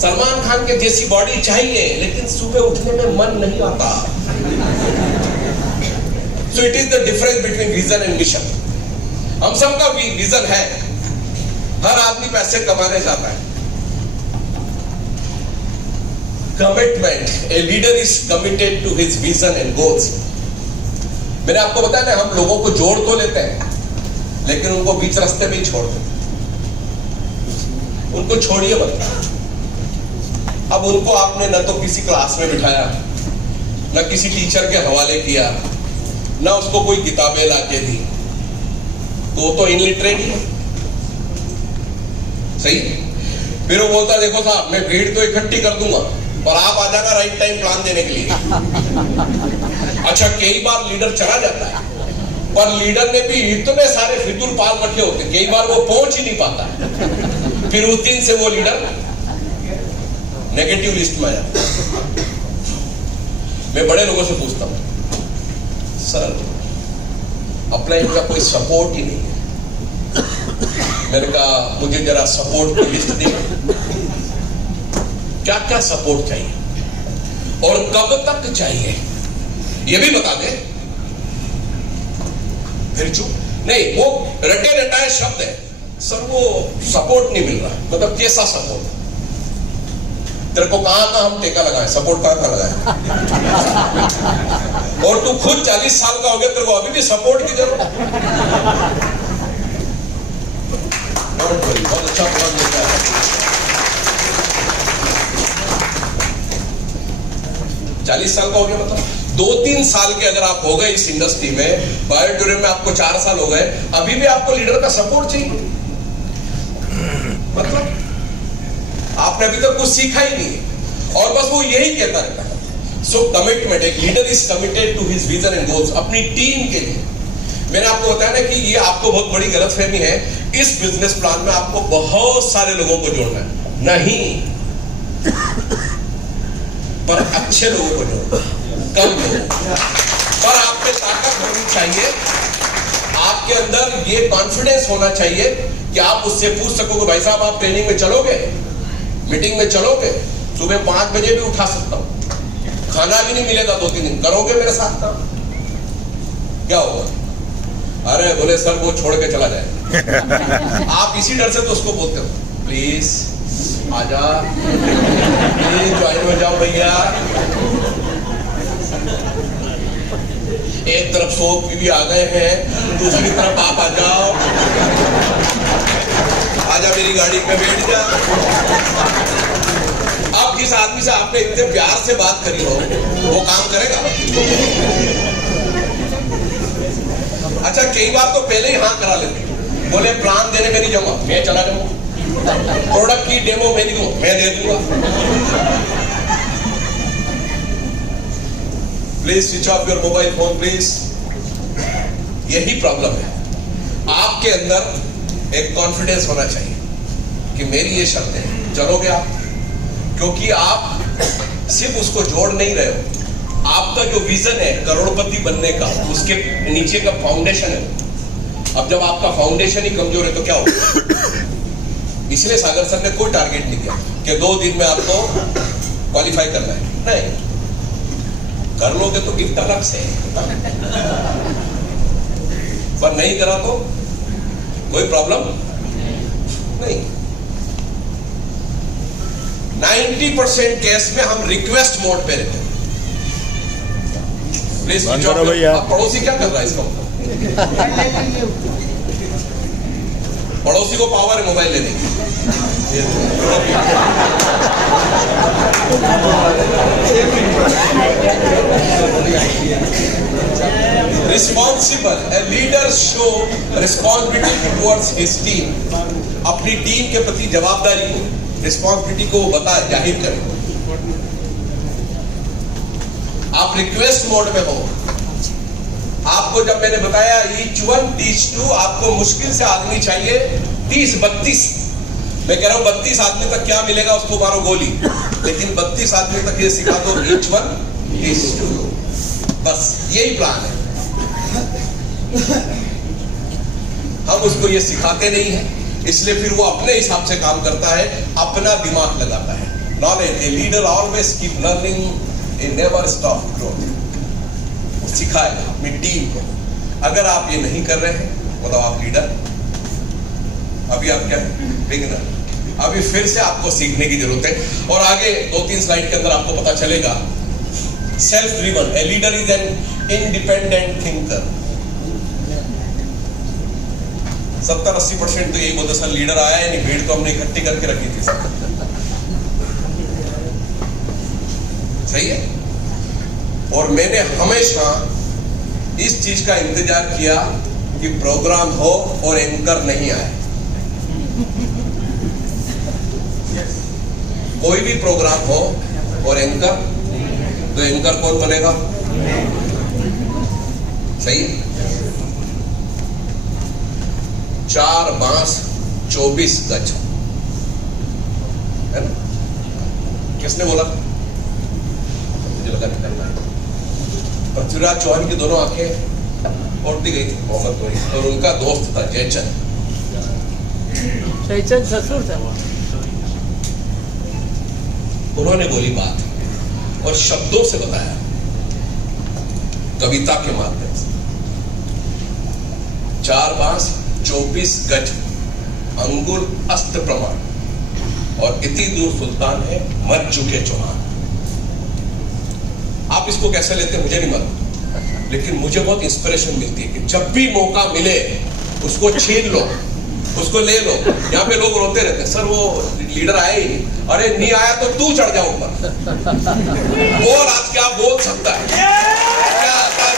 सलमान खान के जैसी बॉडी चाहिए लेकिन सुबह उठने में मन नहीं आता। So it is the difference between vision and mission. हम सबका विजन है, हर आदमी पैसे कमाने जाता है, commitment, a leader is committed to his vision and goals. मैंने आपको बताया ना, हम लोगों को जोड़ तो लेते हैं लेकिन उनको बीच रास्ते में ही छोड़ देते, उनको छोड़िए मत। अब उनको आपने न तो किसी क्लास में बिठाया, न किसी टीचर के हवाले किया, न उसको कोई किताबें लाके दी, तो वो तो इनलिटरेट ही है। सही। फिर वो बोलता देखो साहब मैं भीड़ तो इकट्ठी कर दूंगा पर आप आ जाना राइट टाइम प्लान देने के लिए। अच्छा, कई बार लीडर चला जाता है पर लीडर ने भी इतने सारे फितूर पाल रखे होते हैं, कई बार वो पहुंच ही नहीं पाता। फिर उस दिन से वो लीडर नेगेटिव लिस्ट में आ जाता है। मैं बड़े लोगों से पूछता हूं, सर अपना इनका कोई सपोर्ट ही नहीं है। मैंने कहा मुझे जरा सपोर्ट की लिस्ट दे, क्या क्या सपोर्ट चाहिए और कब तक चाहिए ये भी बता दे। फिर चुप नहीं, वो रटे रटाए शब्द है, सर वो सपोर्ट नहीं मिल रहा। मतलब कैसा सपोर्ट? तेरे को कहां हम टेका लगाए, सपोर्ट कहां लगाए? और तू खुद 40 साल का हो गया, तेरे को अभी भी सपोर्ट की जरूरत है? बहुत अच्छा पढ़ा मिलता है। 40 साल का हो गया मतलब 2-3 साल के अगर आप हो गए इस इंडस्ट्री में, बायोटूरिज्म में आपको 4 साल हो गए, अभी भी आपको लीडर का सपोर्ट चाहिए? मतलब आपने अभी तक कुछ सीखा ही नहीं और बस वो यही कहता रहता है। सो कमिटमेंट, एक leader is committed to his vision and goals, अपनी टीम के लिए। मैंने आपको बताया ना कि ये आपको बहुत बड़ी गलतफहमी है, इस बिजनेस प्लान में आपको बहुत सारे लोगों को जोड़ना है, नहीं पर अच्छे लोगों को जोड़ना, कम लोगों पर। आप में ताकत होनी चाहिए, आपके अंदर ये कॉन्फिडेंस होना चाहिए कि आप उससे पूछ सकोगे भाई साहब आप ट्रेनिंग में चलोगे, मीटिंग में चलोगे? सुबह 5 बजे भी उठा सकता हूं, खाना भी नहीं मिलेगा 2-3 दिन, करोगे मेरे साथ काम? क्या होगा? अरे बोले सर वो छोड़ के चला जाए। आप इसी डर से तो उसको बोलते हो प्लीज आजा, प्लीज ज्वाइन हो जाओ भैया। एक तरफ सोप भी आ गए हैं, दूसरी तरफ आप आ जाओ, आजा मेरी गाड़ी में बैठ जा। अब जिस आदमी से आपने इतने प्यार से बात करी हो वो काम करेगा? अच्छा, कई बार तो पहले ही हाँ करा लेते, बोले प्लान देने में नहीं जाऊंगा, मैं चला जाऊंगा, प्रोडक्ट की डेमो मैं नहीं दूंगा, मैं दे दूंगा। Please switch off your mobile phone please. यही प्रॉब्लम है। आपके अंदर एक कॉन्फिडेंस होना चाहिए कि मेरी ये शर्त है, चलोगे आप? क्योंकि आप सिर्फ उसको जोड़ नहीं रहे हो, आपका जो विजन है करोड़पति बनने का, उसके नीचे का फाउंडेशन है। अब जब आपका फाउंडेशन ही कमजोर है तो क्या होगा? इसलिए सागर सर ने कोई टारगेट नहीं दिया कि 2 दिन में आपको क्वालिफाई करना है, नहीं। कर लोगे तो गिफ्ट अलग से, पर नहीं करा तो कोई प्रॉब्लम नहीं। 90% केस में हम रिक्वेस्ट मोड पे रहते हैं। प्लीज भैया। पड़ोसी क्या कर रहा है इसका? पड़ोसी को पावर है मोबाइल लेने की। Responsible, a leader show responsibility towards his team. अपनी टीम के प्रति जवाबदारी को, रिस्पॉन्सिबिलिटी को बता जाहिर करें। आप रिक्वेस्ट मोड में हो। आपको जब मैंने बताया each one teach two, आपको मुश्किल से आदमी चाहिए 30-32। मैं कह रहा हूं 32 आदमी तक क्या मिलेगा, उसको मारो गोली, लेकिन 32 आदमी तक ये सिखा दो each one teach two। बस यही प्लान है। हम उसको ये सिखाते नहीं है, इसलिए फिर वो अपने हिसाब से काम करता है, अपना दिमाग लगाता है। Knowledge, a leader always keep learning, A never stop growth. सिखाएगा अपनी टीम को। अगर आप ये नहीं कर रहे हैं मतलब आप लीडर, अभी आप क्या है? बिगिनर। अभी फिर से आपको सीखने की जरूरत है। और आगे 2-3 स्लाइड के अंदर आपको पता चलेगा self driven, A leader is an independent thinker. 70-80% तो यही बोलते सर लीडर आया है नहीं, भीड़ तो हमने इकट्ठी करके रखी थी सर। सही है। और मैंने हमेशा इस चीज का इंतजार किया कि प्रोग्राम हो और एंकर नहीं आए। कोई भी प्रोग्राम हो और एंकर, तो एंकर कौन बनेगा? सही है। 4 बांस 24 गज, है ना? किसने बोला? मुझे लगा निकलना है। पृथ्वीराज चौहान की दोनों आंखें ओढ़ती गई थी मोहम्मद गोरी, और उनका दोस्त था जयचंद। ससुर था। उन्होंने बोली बात और शब्दों से बताया, कविता के माध्यम से। 4 बांस 24 गज, अंगुल अस्त्र प्रमाण, और इतनी दूर सुल्तान है मर चुके चौहान। आप इसको कैसे लेते हैं मुझे नहीं मालूम, लेकिन मुझे बहुत इंस्पिरेशन मिलती है कि जब भी मौका मिले उसको छीन लो, उसको ले लो। यहाँ पे लोग रोते रहते हैं सर वो लीडर आया ही नहीं। अरे नहीं आया तो तू चढ़ जा ऊपर, बोल आज क्या बोल सकता है, क्या आता है?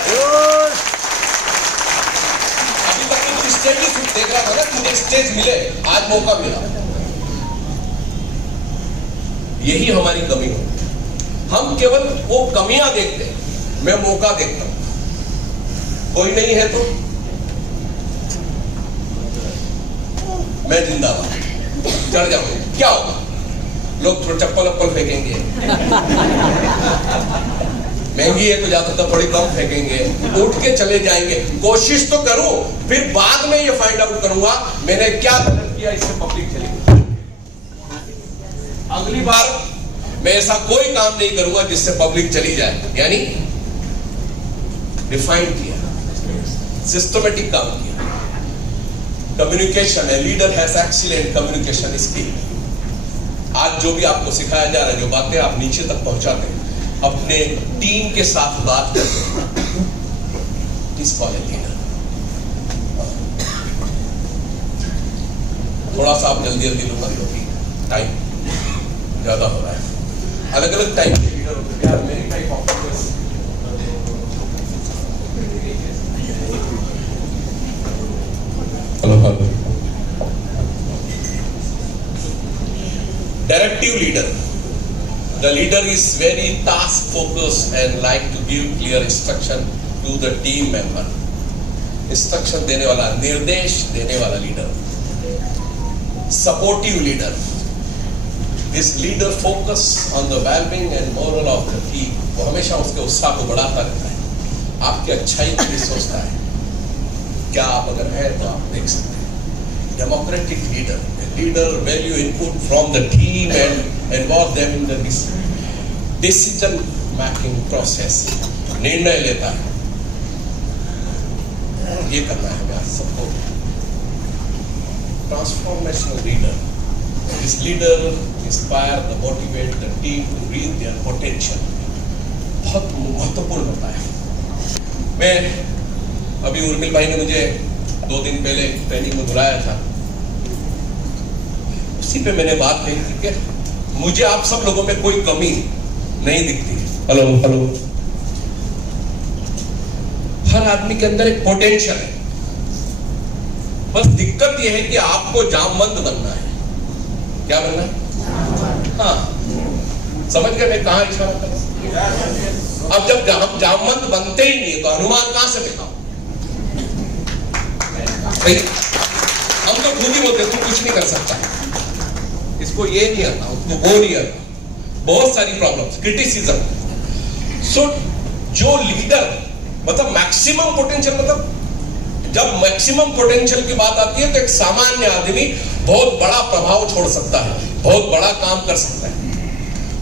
अभी तक तो स्टेज ही देख रहा था ना, मुझे स्टेज मिले, आज मौका मिला। यही हमारी कमी है, हम केवल वो कमियां देखते हैं, मैं मौका देखता हूं। कोई नहीं है तो मैं जिंदाबाद, चढ़ जाऊंगा, क्या होगा? लोग थोड़ा चप्पल अप्पल फेंकेंगे, महंगी है तो ज्यादातर थोड़ी कम फेंकेंगे, उठ के चले जाएंगे। कोशिश तो करूं, फिर बाद में ये फाइंड आउट करूंगा मैंने क्या गलत किया, इससे पब्लिक चली। अगली बार मैं ऐसा कोई काम नहीं करूंगा जिससे पब्लिक चली जाए। यानी डिफाइन किया, सिस्टमेटिक काम किया। Communication, a leader has excellent communication skill. आज जो भी आपको सिखाया जा रहा है, जो बातें आप नीचे तक पहुंचाते हैं, अपने टीम के साथ बात करते हैं, किस कॉल है लीडर। थोड़ा सा आप जल्दी लूंगा क्योंकि टाइम ज्यादा हो रहा है। अलग अलग टाइप के लीडर होते हैं, मेरी type of directive leader. The leader is very task focused and like to give clear instruction to the team member. Instruction देने वाला, निर्देश देने वाला leader. Supportive leader. This leader focus on the well-being and moral of the team. वो हमेशा उसके उत्साह को बढ़ाता रहता है, आपकी अच्छाई के लिए सोचता है। क्या आप अगर है तो आप देख सकते हैं। Democratic leader. Leader value input from the team and involve them in the decision making process. निर्णय लेता है, ये करना है यार सबको। Transformational leader. This leader inspire the motivate the team to reach their potential. बहुत महत्वपूर्ण होता है। मैं अभी उर्मिल भाई ने मुझे 2 दिन पहले ट्रेनिंग में बुलाया था, उसी पे मैंने बात कही थी कि मुझे आप सब लोगों में कोई कमी नहीं दिखती। हेलो हेलो, हर आदमी के अंदर एक पोटेंशियल है, बस दिक्कत यह है कि आपको जामबंद बनना है। क्या बनना है? हाँ, समझ गए मैं कहां इशारा कर रहा हूं? अब जब हम जामबंद बनते ही नहीं तो अनुमान कहां से दिखाओ? सही, हम तो खुद ही बोलते तू कुछ नहीं कर सकता, इसको ये नहीं आता, उसको वो नहीं आता, बहुत सारी प्रॉब्लम्स, क्रिटिसिज्म। सो जो लीडर मतलब मैक्सिमम पोटेंशियल, मतलब जब मैक्सिमम पोटेंशियल की बात आती है तो एक सामान्य आदमी बहुत बड़ा प्रभाव छोड़ सकता है, बहुत बड़ा काम कर सकता है।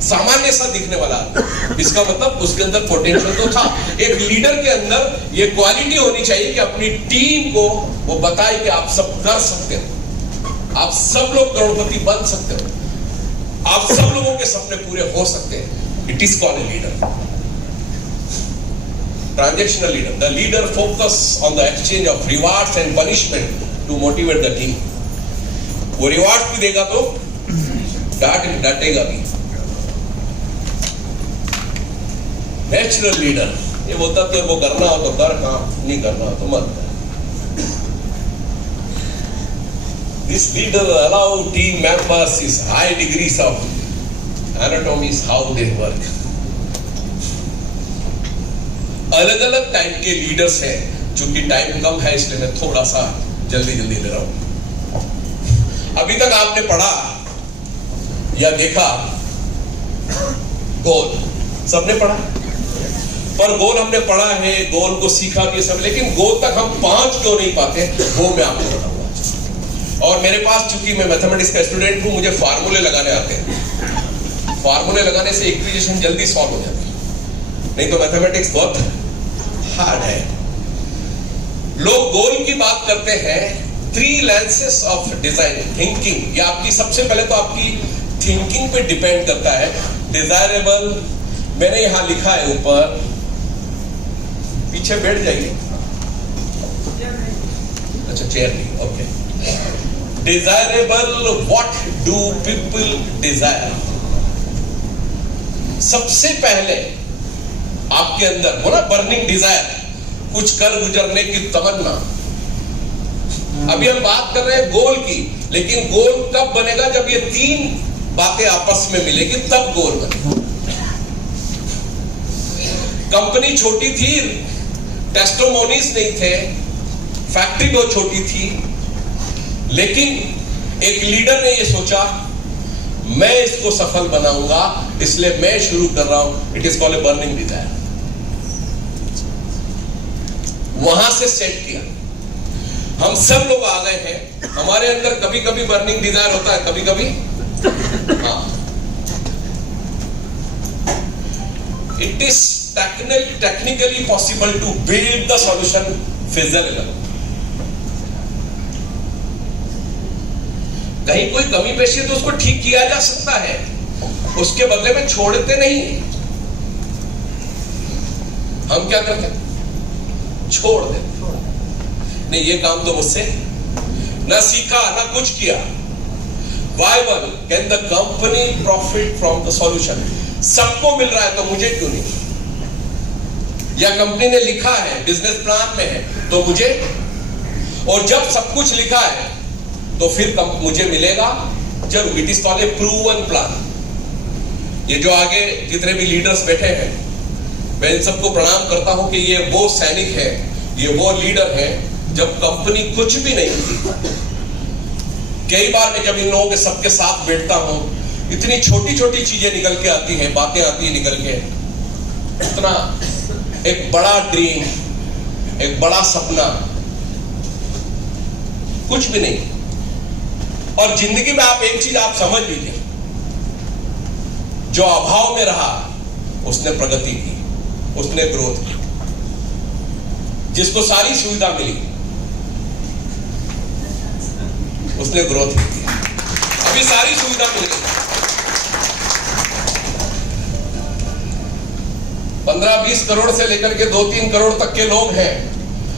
सामान्य सा दिखने वाला आदमी, इसका मतलब उसके अंदर पोटेंशियल तो था। एक लीडर के अंदर ये क्वालिटी होनी चाहिए कि अपनी टीम को वो बताए कि आप सब कर सकते हो, आप सब लोग करोड़पति बन सकते हो, आप सब लोगों के सपने पूरे हो सकते हैं। It is called a leader, transactional leader. The leader focus on the exchange of rewards and punishment to motivate the team. वो रिवार्ड भी देगा तो डांटेगा भी। नेचुरल लीडर ये बोलता तेरे को करना हो तो कर, काम नहीं करना हो तो मत कर। This leader allow team members is high degrees of anatomies how they work. अलग अलग टाइप के लीडर्स हैं, चूंकि टाइम कम है इसलिए मैं थोड़ा सा जल्दी ले रहा हूं। अभी तक आपने पढ़ा या देखा गोल, सबने पढ़ा, पर गोल हमने पढ़ा है, गोल को सीखा भी सब, लेकिन गोल तक हम पहुंच क्यों नहीं पाते वो मैं आपको बताऊंगा। और मेरे पास, चूंकि मैं मैथमेटिक्स का स्टूडेंट हूं, मुझे फार्मूले लगाने आते हैं। फार्मूले लगाने से इक्वेशन जल्दी सॉल्व हो जाती है, नहीं तो मैथमेटिक्स बहुत हार्ड है। लोग गोल की बात करते हैं, 3 lenses ऑफ डिजाइन थिंकिंग। ये आपकी सबसे पहले तो आपकी थिंकिंग पे डिपेंड करता है। डिजायरेबल मैंने यहां लिखा है ऊपर, पीछे बैठ जाइए। अच्छा चेयर नहीं, okay. Desirable, what do people desire. सबसे पहले आपके अंदर वो ना बर्निंग डिजायर, कुछ कर गुजरने की तमन्ना। अभी हम बात कर रहे हैं गोल की, लेकिन गोल कब बनेगा? जब ये 3 बातें आपस में मिलेगी तब गोल बनेगा। कंपनी छोटी थी, टेस्टिमोनीज नहीं थे, फैक्ट्री बहुत छोटी थी, लेकिन एक लीडर ने ये सोचा मैं इसको सफल बनाऊंगा, इसलिए मैं शुरू कर रहा हूं। It is called a burning desire. वहां से सेट किया। हम सब लोग आ गए हैं, हमारे अंदर कभी कभी बर्निंग डिजायर होता है, कभी कभी हाँ। It is technically possible to build the solution feasible. कहीं कोई कमी पेशी है तो उसको ठीक किया जा सकता है, उसके बदले में छोड़ते नहीं। हम क्या करते? छोड़ देते। नहीं, ये काम तो मुझसे ना सीखा ना कुछ किया। Why can the company profit from the solution? सबको मिल रहा है तो मुझे क्यों नहीं? या कंपनी ने लिखा है, बिजनेस प्लान में है तो मुझे, और जब सब कुछ लिखा है तो फिर मुझे मिलेगा जरूर। It is called A proven plan. ये जो आगे जितने भी लीडर्स बैठे हैं, मैं इन सबको प्रणाम करता हूं कि ये वो सैनिक है, ये वो लीडर है जब कंपनी कुछ भी नहीं थी। कई बार मैं जब इन लोगों के सबके साथ बैठता हूं, इतनी छोटी छोटी चीजें निकल के आती हैं, बातें आती है निकल के, इतना एक बड़ा ड्रीम, एक बड़ा सपना, कुछ भी नहीं। और जिंदगी में आप एक चीज आप समझ लीजिए, जो अभाव में रहा उसने प्रगति की, उसने ग्रोथ की। जिसको सारी सुविधा मिली उसने ग्रोथ की। अभी सारी सुविधा मिल गई, 15-20 करोड़ से लेकर के 2-3 करोड़ तक के लोग हैं,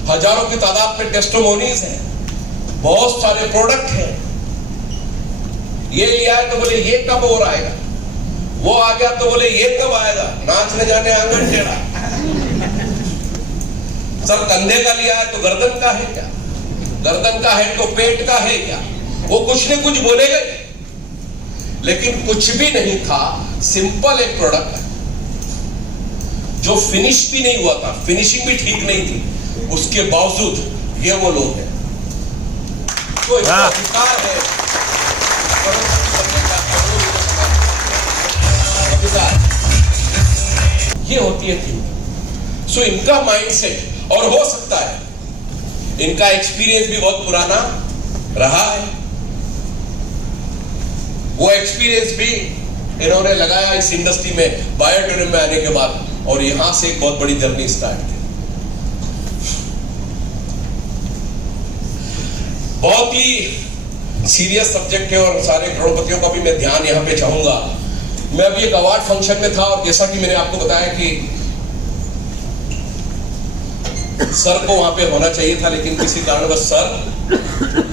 हजारों की तादाद में टेस्टिमोनीज हैं, बहुत सारे प्रोडक्ट हैं। ये लिया है तो बोले ये कब और आएगा, वो आ गया तो बोले ये कब आएगा, नाच न जाने आंगन टेढ़ा। सर कंधे का लिया है तो गर्दन का है क्या, गर्दन का है तो पेट का है क्या? वो कुछ न कुछ बोलेगा, लेकिन कुछ भी नहीं था। सिंपल एक प्रोडक्ट जो फिनिश भी नहीं हुआ था, फिनिशिंग भी ठीक नहीं थी, उसके बावजूद ये वो लोग हैं। तो इसका अधिकार है, ये होती है थिंकिंग। सो इनका माइंडसेट, और हो सकता है इनका एक्सपीरियंस भी बहुत पुराना रहा है, वो एक्सपीरियंस भी इन्होंने लगाया इस इंडस्ट्री में, बायोटूरिज्म में आने के बाद, और यहां से एक बहुत बड़ी जर्नी स्टार्ट की। बहुत ही सीरियस सब्जेक्ट है और सारे करोड़पतियों का भी मैं ध्यान यहाँ पे चाहूंगा। मैं अभी एक अवार्ड फंक्शन में था और जैसा कि मैंने आपको बताया कि सर को वहां पे होना चाहिए था, लेकिन किसी कारणवश सर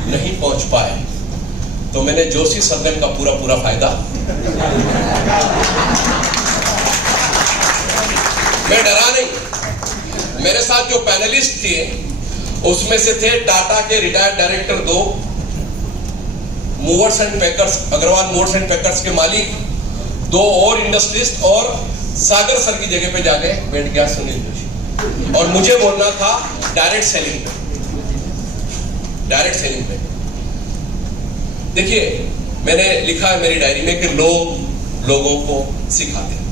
नहीं पहुंच पाए, तो मैंने जोशी सदन का पूरा फायदा। मैं डरा नहीं। मेरे साथ जो पैनलिस्ट थे उसमें से थे टाटा के retired director 2, movers and packers, Agarwal movers and packers के मालिक 2 और इंडस्ट्रियलिस्ट, और सागर सर की जगह पे जाके बैठ गया सुनील जोशी, और मुझे बोलना था डायरेक्ट सेलिंग पे। देखिए, मैंने लिखा है मेरी डायरी में कि लोग लोगों को सिखाते हैं।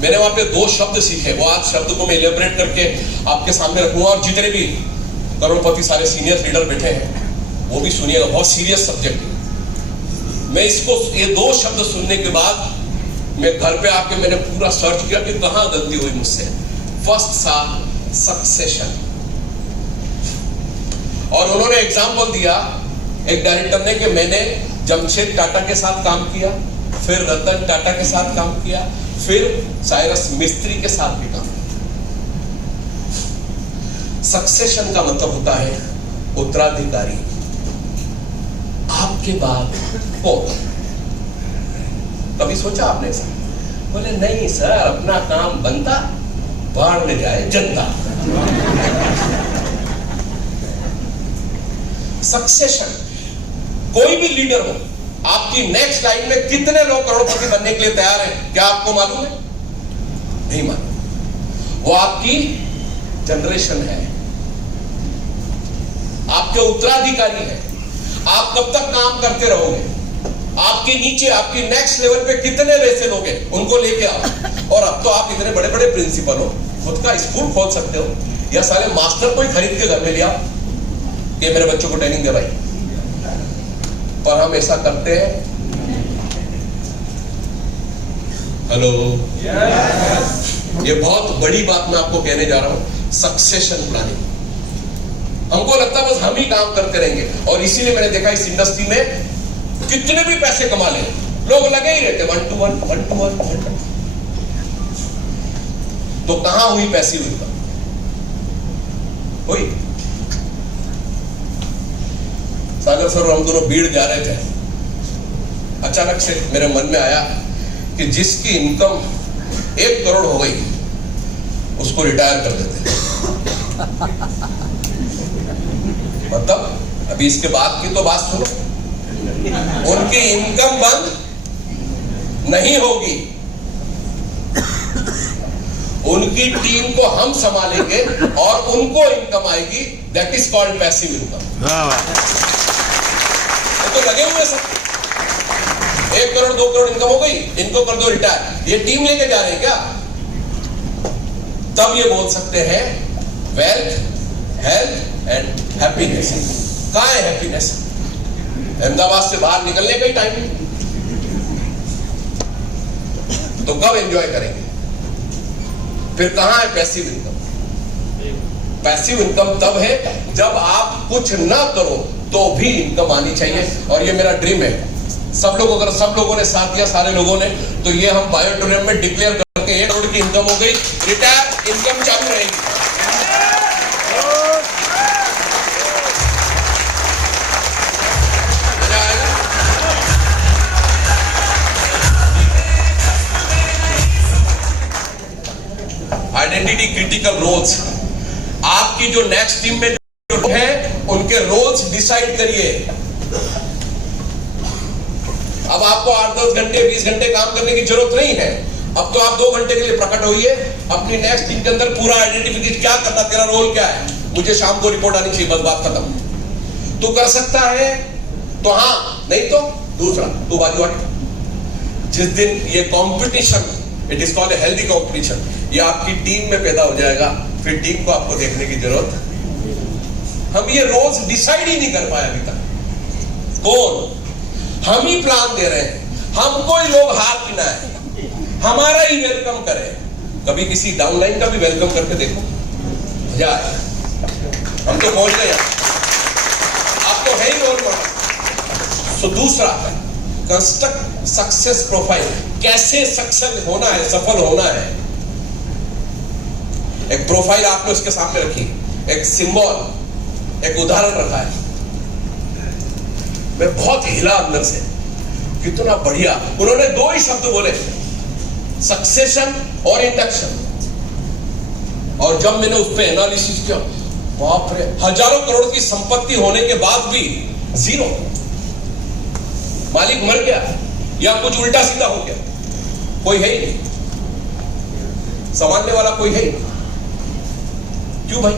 मैंने वहां पे 2 शब्द सीखे, वो आज शब्द को मैं इलेबरेट करके आपके सामने रखूंगा, और जितने भी करोड़पति सारे सीनियर लीडर बैठे हैं वो भी सुनिएगा, बहुत सीरियस सब्जेक्ट है। मैं इसको, ये 2 शब्द सुनने के बाद मैं घर पे आके मैंने पूरा सर्च किया कि कहां गलती हुई मुझसे। फर्स्ट सा सक्सेशन, और उन्होंने एग्जाम्पल दिया एक डायरेक्टर ने कि मैंने जमशेद टाटा के साथ काम किया, फिर रतन टाटा के साथ काम किया, फिर साइरस मिस्त्री के साथ भी काम किया। सक्सेशन का मतलब होता है उत्तराधिकारी, आपके बाद कौन। कभी सोचा आपने ऐसा? बोले नहीं सर, अपना काम बनता, बाहर ले जाए जनता। सक्सेशन, कोई भी लीडर हो, आपकी नेक्स्ट लाइन में कितने लोग करोड़पति बनने के लिए तैयार हैं, क्या आपको मालूम है? नहीं मालूम। वो आपकी जनरेशन है, आपके उत्तराधिकारी है। आप कब तक काम करते रहोगे? आपके नीचे, आपकी नेक्स्ट लेवल पे कितने वैसे लोग हैं, उनको लेके आओ। और अब तो आप इतने बड़े बड़े प्रिंसिपल हो, खुद का स्कूल खोल सकते हो, या सारे मास्टर को ही खरीद के घर में लिया कि मेरे बच्चों को ट्रेनिंग दे भाई। पर हम ऐसा करते हैं? हेलो, ये बहुत बड़ी बात मैं आपको कहने जा रहा हूं, सक्सेशन प्लानिंग। हमको लगता है बस हम ही काम करते रहेंगे, और इसीलिए मैंने देखा इस इंडस्ट्री में कितने भी पैसे कमा ले, लोग लगे ही रहते 1 to 1। तो कहां हुई पैसिव इनकम? हुई। सागर सर और हम दोनों भीड़ जा रहे थे, अचानक से मेरे मन में आया कि जिसकी इनकम 1 करोड़ हो गई उसको रिटायर कर देते हैं। मतलब अभी इसके बाद की तो बात सुनो, उनकी इनकम बंद नहीं होगी, उनकी टीम को हम संभालेंगे और उनको इनकम आएगी। That is called passive income. तो लगे हुए सब 1 करोड़ 2 करोड़ इनकम हो गई, इनको कर दो रिटायर, ये टीम लेके जा रहे हैं क्या? तब ये बोल सकते हैं वेल्थ, हेल्थ एंड हैप्पीनेस। कहां है हैप्पीनेस? अहमदाबाद से बाहर निकलने का ही टाइम नहीं, तो कब एंजॉय करेंगे? फिर कहां है पैसिव इनकम? पैसिव इनकम तब है जब आप कुछ ना करो तो भी इनकम आनी चाहिए। और ये मेरा ड्रीम है, सब लोग, अगर सब लोगों ने साथ दिया, सारे लोगों ने, तो ये हम बायोटोरियम में डिक्लेयर करके 1 करोड़ की इनकम हो गई, रिटायर इनकम चालू रहेगी। आइडेंटिटी क्रिटिकल रोल्स, आपकी जो नेक्स्ट टीम में जो है उनके रोल्स डिसाइड करिए। अब आपको 8-10 घंटे 20 घंटे काम करने की जरूरत नहीं है, अब तो आप 2 घंटे के लिए प्रकट होइए अपनी नेक्स्ट टीम के अंदर, पूरा आइडेंटिफिकेशन क्या करना, तेरा रोल क्या है, मुझे शाम को रिपोर्ट आनी चाहिए, बस बात खत्म। तू कर सकता है तो हाँ, नहीं तो दूसरा तू बाजू हट। जिस दिन ये competition, it is called a healthy competition, ये आपकी टीम में पैदा हो जाएगा, फिर टीम को आपको देखने की जरूरत। हम ये रोल्स डिसाइड ही नहीं कर पाए अभी तक। कौन? हम ही प्लान दे रहे हैं, हमको ही लोग हाथ मिलाए, हमारा ही वेलकम करें। कभी किसी डाउनलाइन का भी वेलकम करके देखो, मजा आए। हम तो पहुंच गए, आप तो है ही रोल मॉडल। सो दूसरा है कंस्ट्रक्ट सक्सेस प्रोफाइल, कैसे सक्सेस होना है, सफल होना है। एक प्रोफाइल आपने उसके सामने रखी, एक सिंबल, एक उदाहरण रखा है। मैं बहुत हिला अंदर से, कितना बढ़िया। उन्होंने दो ही शब्द बोले, सक्सेशन और इंडक्शन। और जब मैंने उस पर एनालिसिस किया, बाप रे, हजारों करोड़ की संपत्ति होने के बाद भी जीरो, मालिक मर गया या कुछ उल्टा सीधा हो गया, कोई है ही नहीं, संभालने वाला कोई है ही नहीं। क्यों भाई?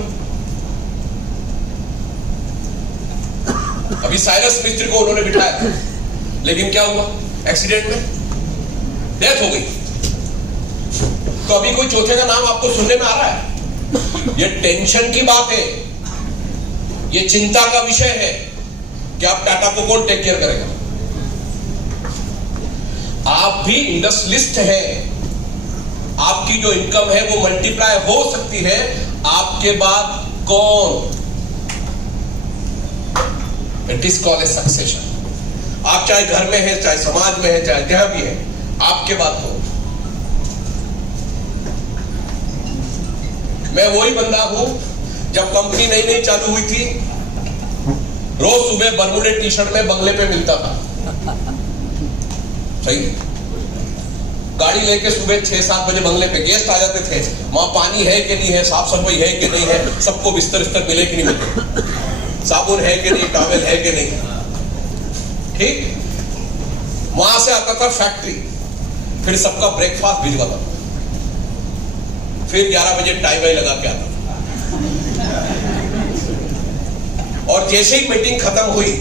अभी साइरस मिस्त्री को उन्होंने बिठाया, लेकिन क्या हुआ? एक्सीडेंट में डेथ हो गई। तो अभी कोई चौथे का नाम आपको सुनने में आ रहा है? ये टेंशन की बात है, ये चिंता का विषय है कि आप टाटा को कौन टेक केयर करेगा। आप भी इंडस्ट्रियलिस्ट हैं, आपकी जो इनकम है वो मल्टीप्लाई हो सकती है, आपके बाद कौन? It is called A succession. आप चाहे घर में है, चाहे समाज में है, चाहे जहां भी है, आपके बाद कौन? मैं वही बंदा हूं, जब कंपनी नई नई चालू हुई थी, रोज सुबह बरमुडे टी शर्ट में बंगले पे मिलता था। सही, गाड़ी लेके सुबह 6-7 बजे बंगले पे गेस्ट आ जाते थे। वहां पानी है कि नहीं है, साफ सफाई है कि नहीं है, सबको बिस्तर मिले कि नहीं मिले, साबुन है कि नहीं, टॉवेल है कि नहीं। ठीक, वहां से आता था फैक्ट्री, फिर सबका ब्रेकफास्ट भिजवाता था, फिर 11 बजे टाई वाई लगा के आता था। और जैसे ही मीटिंग खत्म हुई,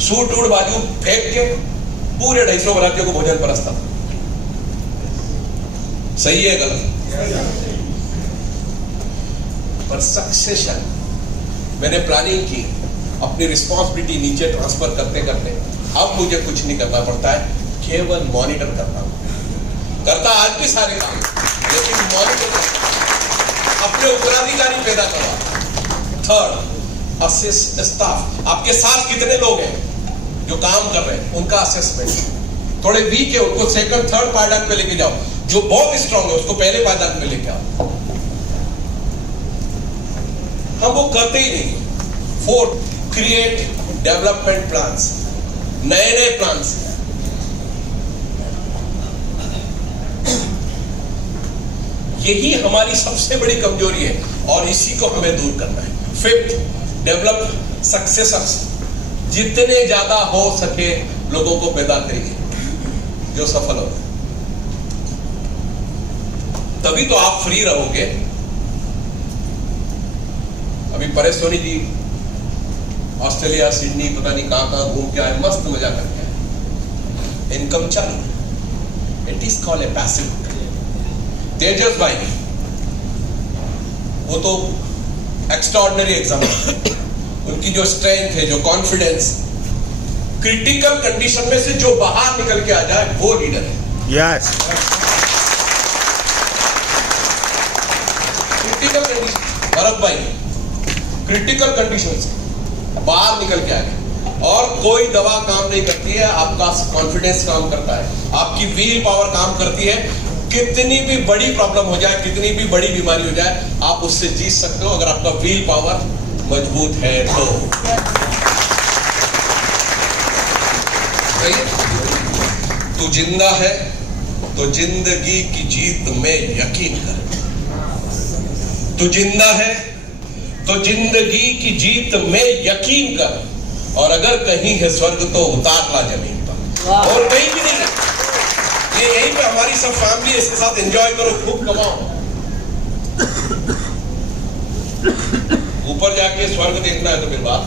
सूट उड़ बाजू फेंक के पूरे 250 भारतीयों को भोजन परसता था। सही है गलत? पर सक्सेशन, मैंने प्लानिंग की, अपनी रिस्पॉन्सिबिलिटी नीचे ट्रांसफर करते करते अब मुझे कुछ नहीं करना पड़ता है, केवल मॉनिटर करता आज भी सारे काम, लेकिन मॉनिटर अपने उत्तराधिकारी पैदा करवा। थर्ड, असिस्ट स्टाफ, आपके साथ कितने लोग हैं जो काम कर रहे हैं, उनका असेसमेंट। थोड़े वीक है, उनको सेकंड थर्ड पायदान पे लेके जाओ, जो बहुत स्ट्रांग है उसको पहले पायदान पे लेके आओ। हम वो करते ही नहीं। फोर्थ, क्रिएट डेवलपमेंट प्लान्स, नए नए प्लान्स। यही हमारी सबसे बड़ी कमजोरी है और इसी को हमें दूर करना है। फिफ्थ, डेवलप सक्सेसर्स, जितने ज्यादा हो सके लोगों को पैदा करिए जो सफल हो, तभी तो आप फ्री रहोगे। अभी परेश सोनी जी ऑस्ट्रेलिया, सिडनी, पता नहीं कहां घूम के आए, मस्त मजा करके आए, इनकम चालू। It is called a passive. Tejas भाई, वो तो एक्स्ट्राऑर्डिनरी एग्जाम्पल, उनकी जो स्ट्रेंथ है, जो कॉन्फिडेंस, क्रिटिकल कंडीशन में से जो बाहर निकल के आ जाए वो लीडर है। यस। क्रिटिकल कंडीशन, भरत भाई क्रिटिकल कंडीशन से बाहर निकल के आए, और कोई दवा काम नहीं करती है, आपका कॉन्फिडेंस काम करता है, आपकी विल पावर काम करती है। कितनी भी बड़ी प्रॉब्लम हो जाए, कितनी भी बड़ी बीमारी हो जाए, आप उससे जीत सकते हो अगर आपका विल पावर मजबूत है तो। तू जिंदा है तो जिंदगी की जीत में यकीन कर। तू जिंदा है तो जिंदगी की जीत में यकीन कर, और अगर कहीं है स्वर्ग तो उतार ला जमीन पर, और कहीं भी नहीं। ये यहीं पे हमारी सब फैमिली, इसके साथ एंजॉय करो, खूब कमाओ, ऊपर जाके स्वर्ग देखना है तो फिर बात,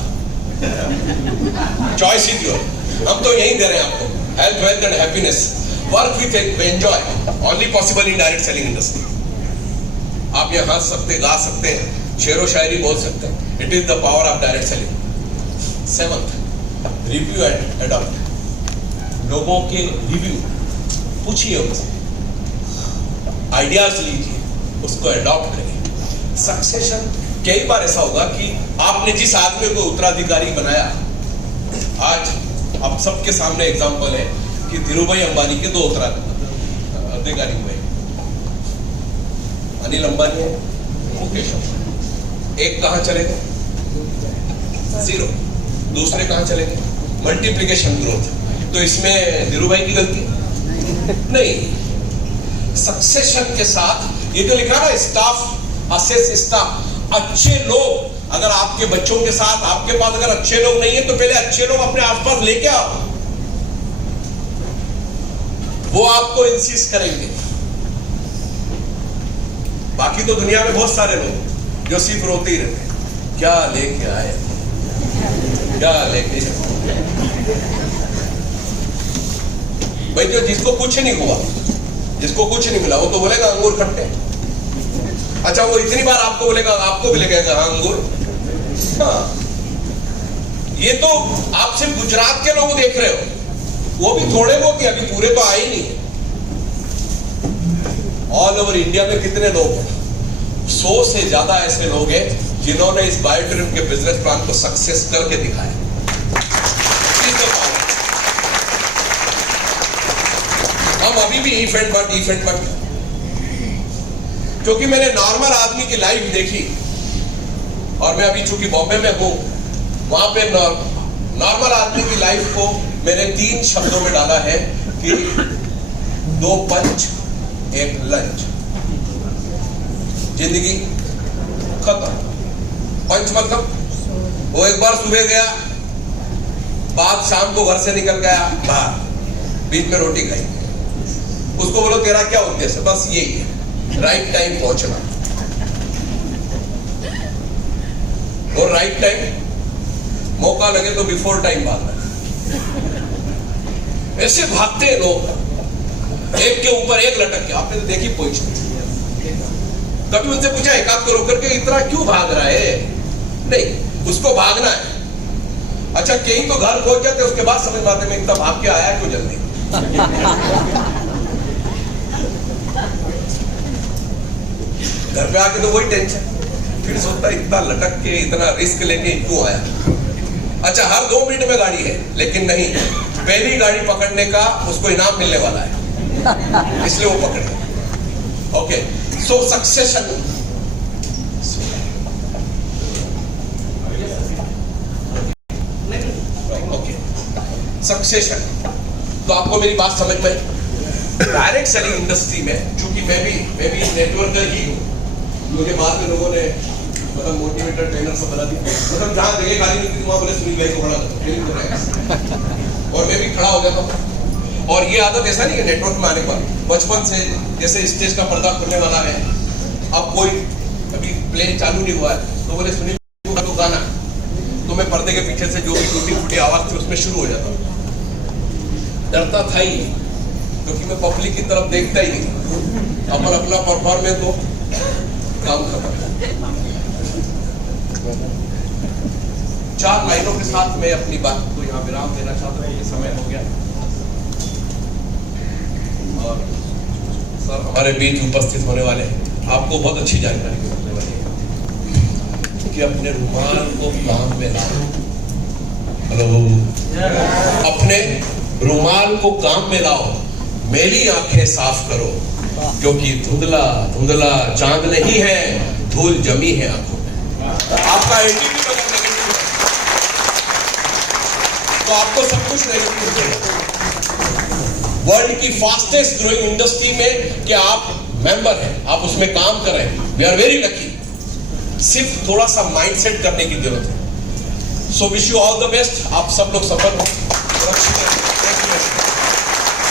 चॉइस इज योर। हम तो यही दे रहे हैं आपको, health, wealth and happiness, work with enjoy, only possible in direct selling industry. आप यहाँ हंस सकते, गा सकते हैं, शेरो शायरी बोल सकते हैं, it is the power of direct selling. Seventh, review and adopt, लोगों के रिव्यू पूछिए, उनसे आइडियाज लीजिए, उसको अडॉप्ट करिए। सक्सेशन, कई बार ऐसा होगा कि आपने जिस आदमी को उत्तराधिकारी बनाया, आज आप सबके सामने एग्जांपल है कि धीरूभाई अंबानी के 2 अधिकारी हुए, अनिल अंबानी है, मुकेश अंबानी। एक कहां चले गए? 0। दूसरे कहां चले गए? Multiplication growth. तो इसमें धीरूभाई की गलती नहीं। सक्सेशन के साथ ये जो लिखा ना, स्टाफ असेस स्टाफ, अच्छे लोग अगर आपके बच्चों के साथ, आपके पास अगर अच्छे लोग नहीं है तो पहले अच्छे लोग अपने आसपास लेके आओ, वो आपको इंसिस्ट करेंगे। बाकी तो दुनिया में बहुत सारे लोग जो सिर्फ रोते ही रहते हैं, क्या लेके आए, क्या लेके आए। भाई जो जिसको कुछ नहीं हुआ, जिसको कुछ नहीं मिला, वो तो बोलेगा अंगूर खट्टे। अच्छा, वो इतनी बार आपको बोलेगा, आपको भी लगेगा हाँ अंगूर। हाँ, ये तो आप सिर्फ गुजरात के लोग देख रहे हो, वो भी थोड़े बहुत ही, अभी पूरे तो आए ही नहीं। ऑल ओवर इंडिया में कितने लोग हैं? 100 से ज्यादा ऐसे लोग हैं जिन्होंने इस बायोटूरिज्म के बिजनेस प्लान को सक्सेस करके दिखाया। हम अभी भी इफेंट बट क्योंकि मैंने नॉर्मल आदमी की लाइफ देखी, और मैं अभी चूंकि बॉम्बे में हूं, वहां पे नॉर्मल आदमी की लाइफ को मैंने 3 शब्दों में डाला है कि 2 पंच 1 लंच, जिंदगी खत्म। पंच मतलब वो एक बार सुबह गया, बाद शाम को घर से निकल गया बाहर, बीच में रोटी खाई, उसको बोलो तेरा क्या उद्देश्य? बस यही है, राइट टाइम पहुंचना। और राइट टाइम, मौका लगे तो बिफोर टाइम भागना। ऐसे भागते हैं लोग, एक के ऊपर एक लटक के। आपने तो देखी पोजीशन, कभी उनसे पूछा एकाध को रोक करके इतना क्यों भाग रहा है? नहीं, उसको भागना है। अच्छा, कहीं तो घर पहुंच जाते, उसके बाद समझ में आते मैं इतना भाग के आया क्यों जल्दी। घर पे आके तो वही टेंशन, फिर सोचता इतना लटक के, इतना रिस्क लेके क्यों आया। अच्छा, हर 2 मिनट में गाड़ी है, लेकिन नहीं, पहली गाड़ी पकड़ने का उसको इनाम मिलने वाला है, इसलिए वो पकड़े। ओके, सो सक्सेशन। Okay, succession. तो आपको मेरी बात समझ में? डायरेक्ट सेलिंग इंडस्ट्री में, चूंकि मैं भी नेटवर्कर ही हूँ, मुझे बाद में लोगों ने मतलब मोटिवेटर ट्रेनर सब बना दिया। मतलब जहाँ जगह खाली नहीं थी वहाँ बोले सुनील भाई को खड़ा करो, ट्रेनिंग कर रहे हैं। और मैं भी खड़ा हो गया था। और ये आदत ऐसा नहीं है नेटवर्क में आने के बाद, बचपन से, जैसे स्टेज का पर्दा खुलने वाला है, अब कोई अभी प्लेन चालू नहीं हुआ है तो बोले सुनील तो गाना, तो मैं पर्दे के पीछे से जो भी टूटी फूटी आवाज थी उसमें शुरू हो जाता। डरता था ही, क्योंकि मैं पब्लिक की तरफ देखता ही नहीं, अपन अपना परफॉर्मेंस हो, काम खत्म। 4 लाइनों के साथ मैं अपनी बात को यहाँ विराम देना चाहता हूँ, ये समय हो गया। और सर हमारे बीच उपस्थित होने वाले हैं, आपको बहुत अच्छी जानकारी मिलने वाली है कि अपने रुमाल को काम में लाओ। हेलो, अपने रुमाल को काम में लाओ, मेरी आंखें साफ करो, क्योंकि धुंधला धुंधला चांद नहीं है, धूल जमी है आंखों में। आपका एटीट्यूड अगर नेगेटिव है तो आपको सब कुछ नेगेटिव मिलेगा। वर्ल्ड की फास्टेस्ट ग्रोइंग इंडस्ट्री में कि आप मेंबर हैं, आप उसमें काम कर रहे हैं, वी आर वेरी लकी। सिर्फ थोड़ा सा माइंडसेट करने की जरूरत है। So wish you all the best, आप सब लोग सफल हो।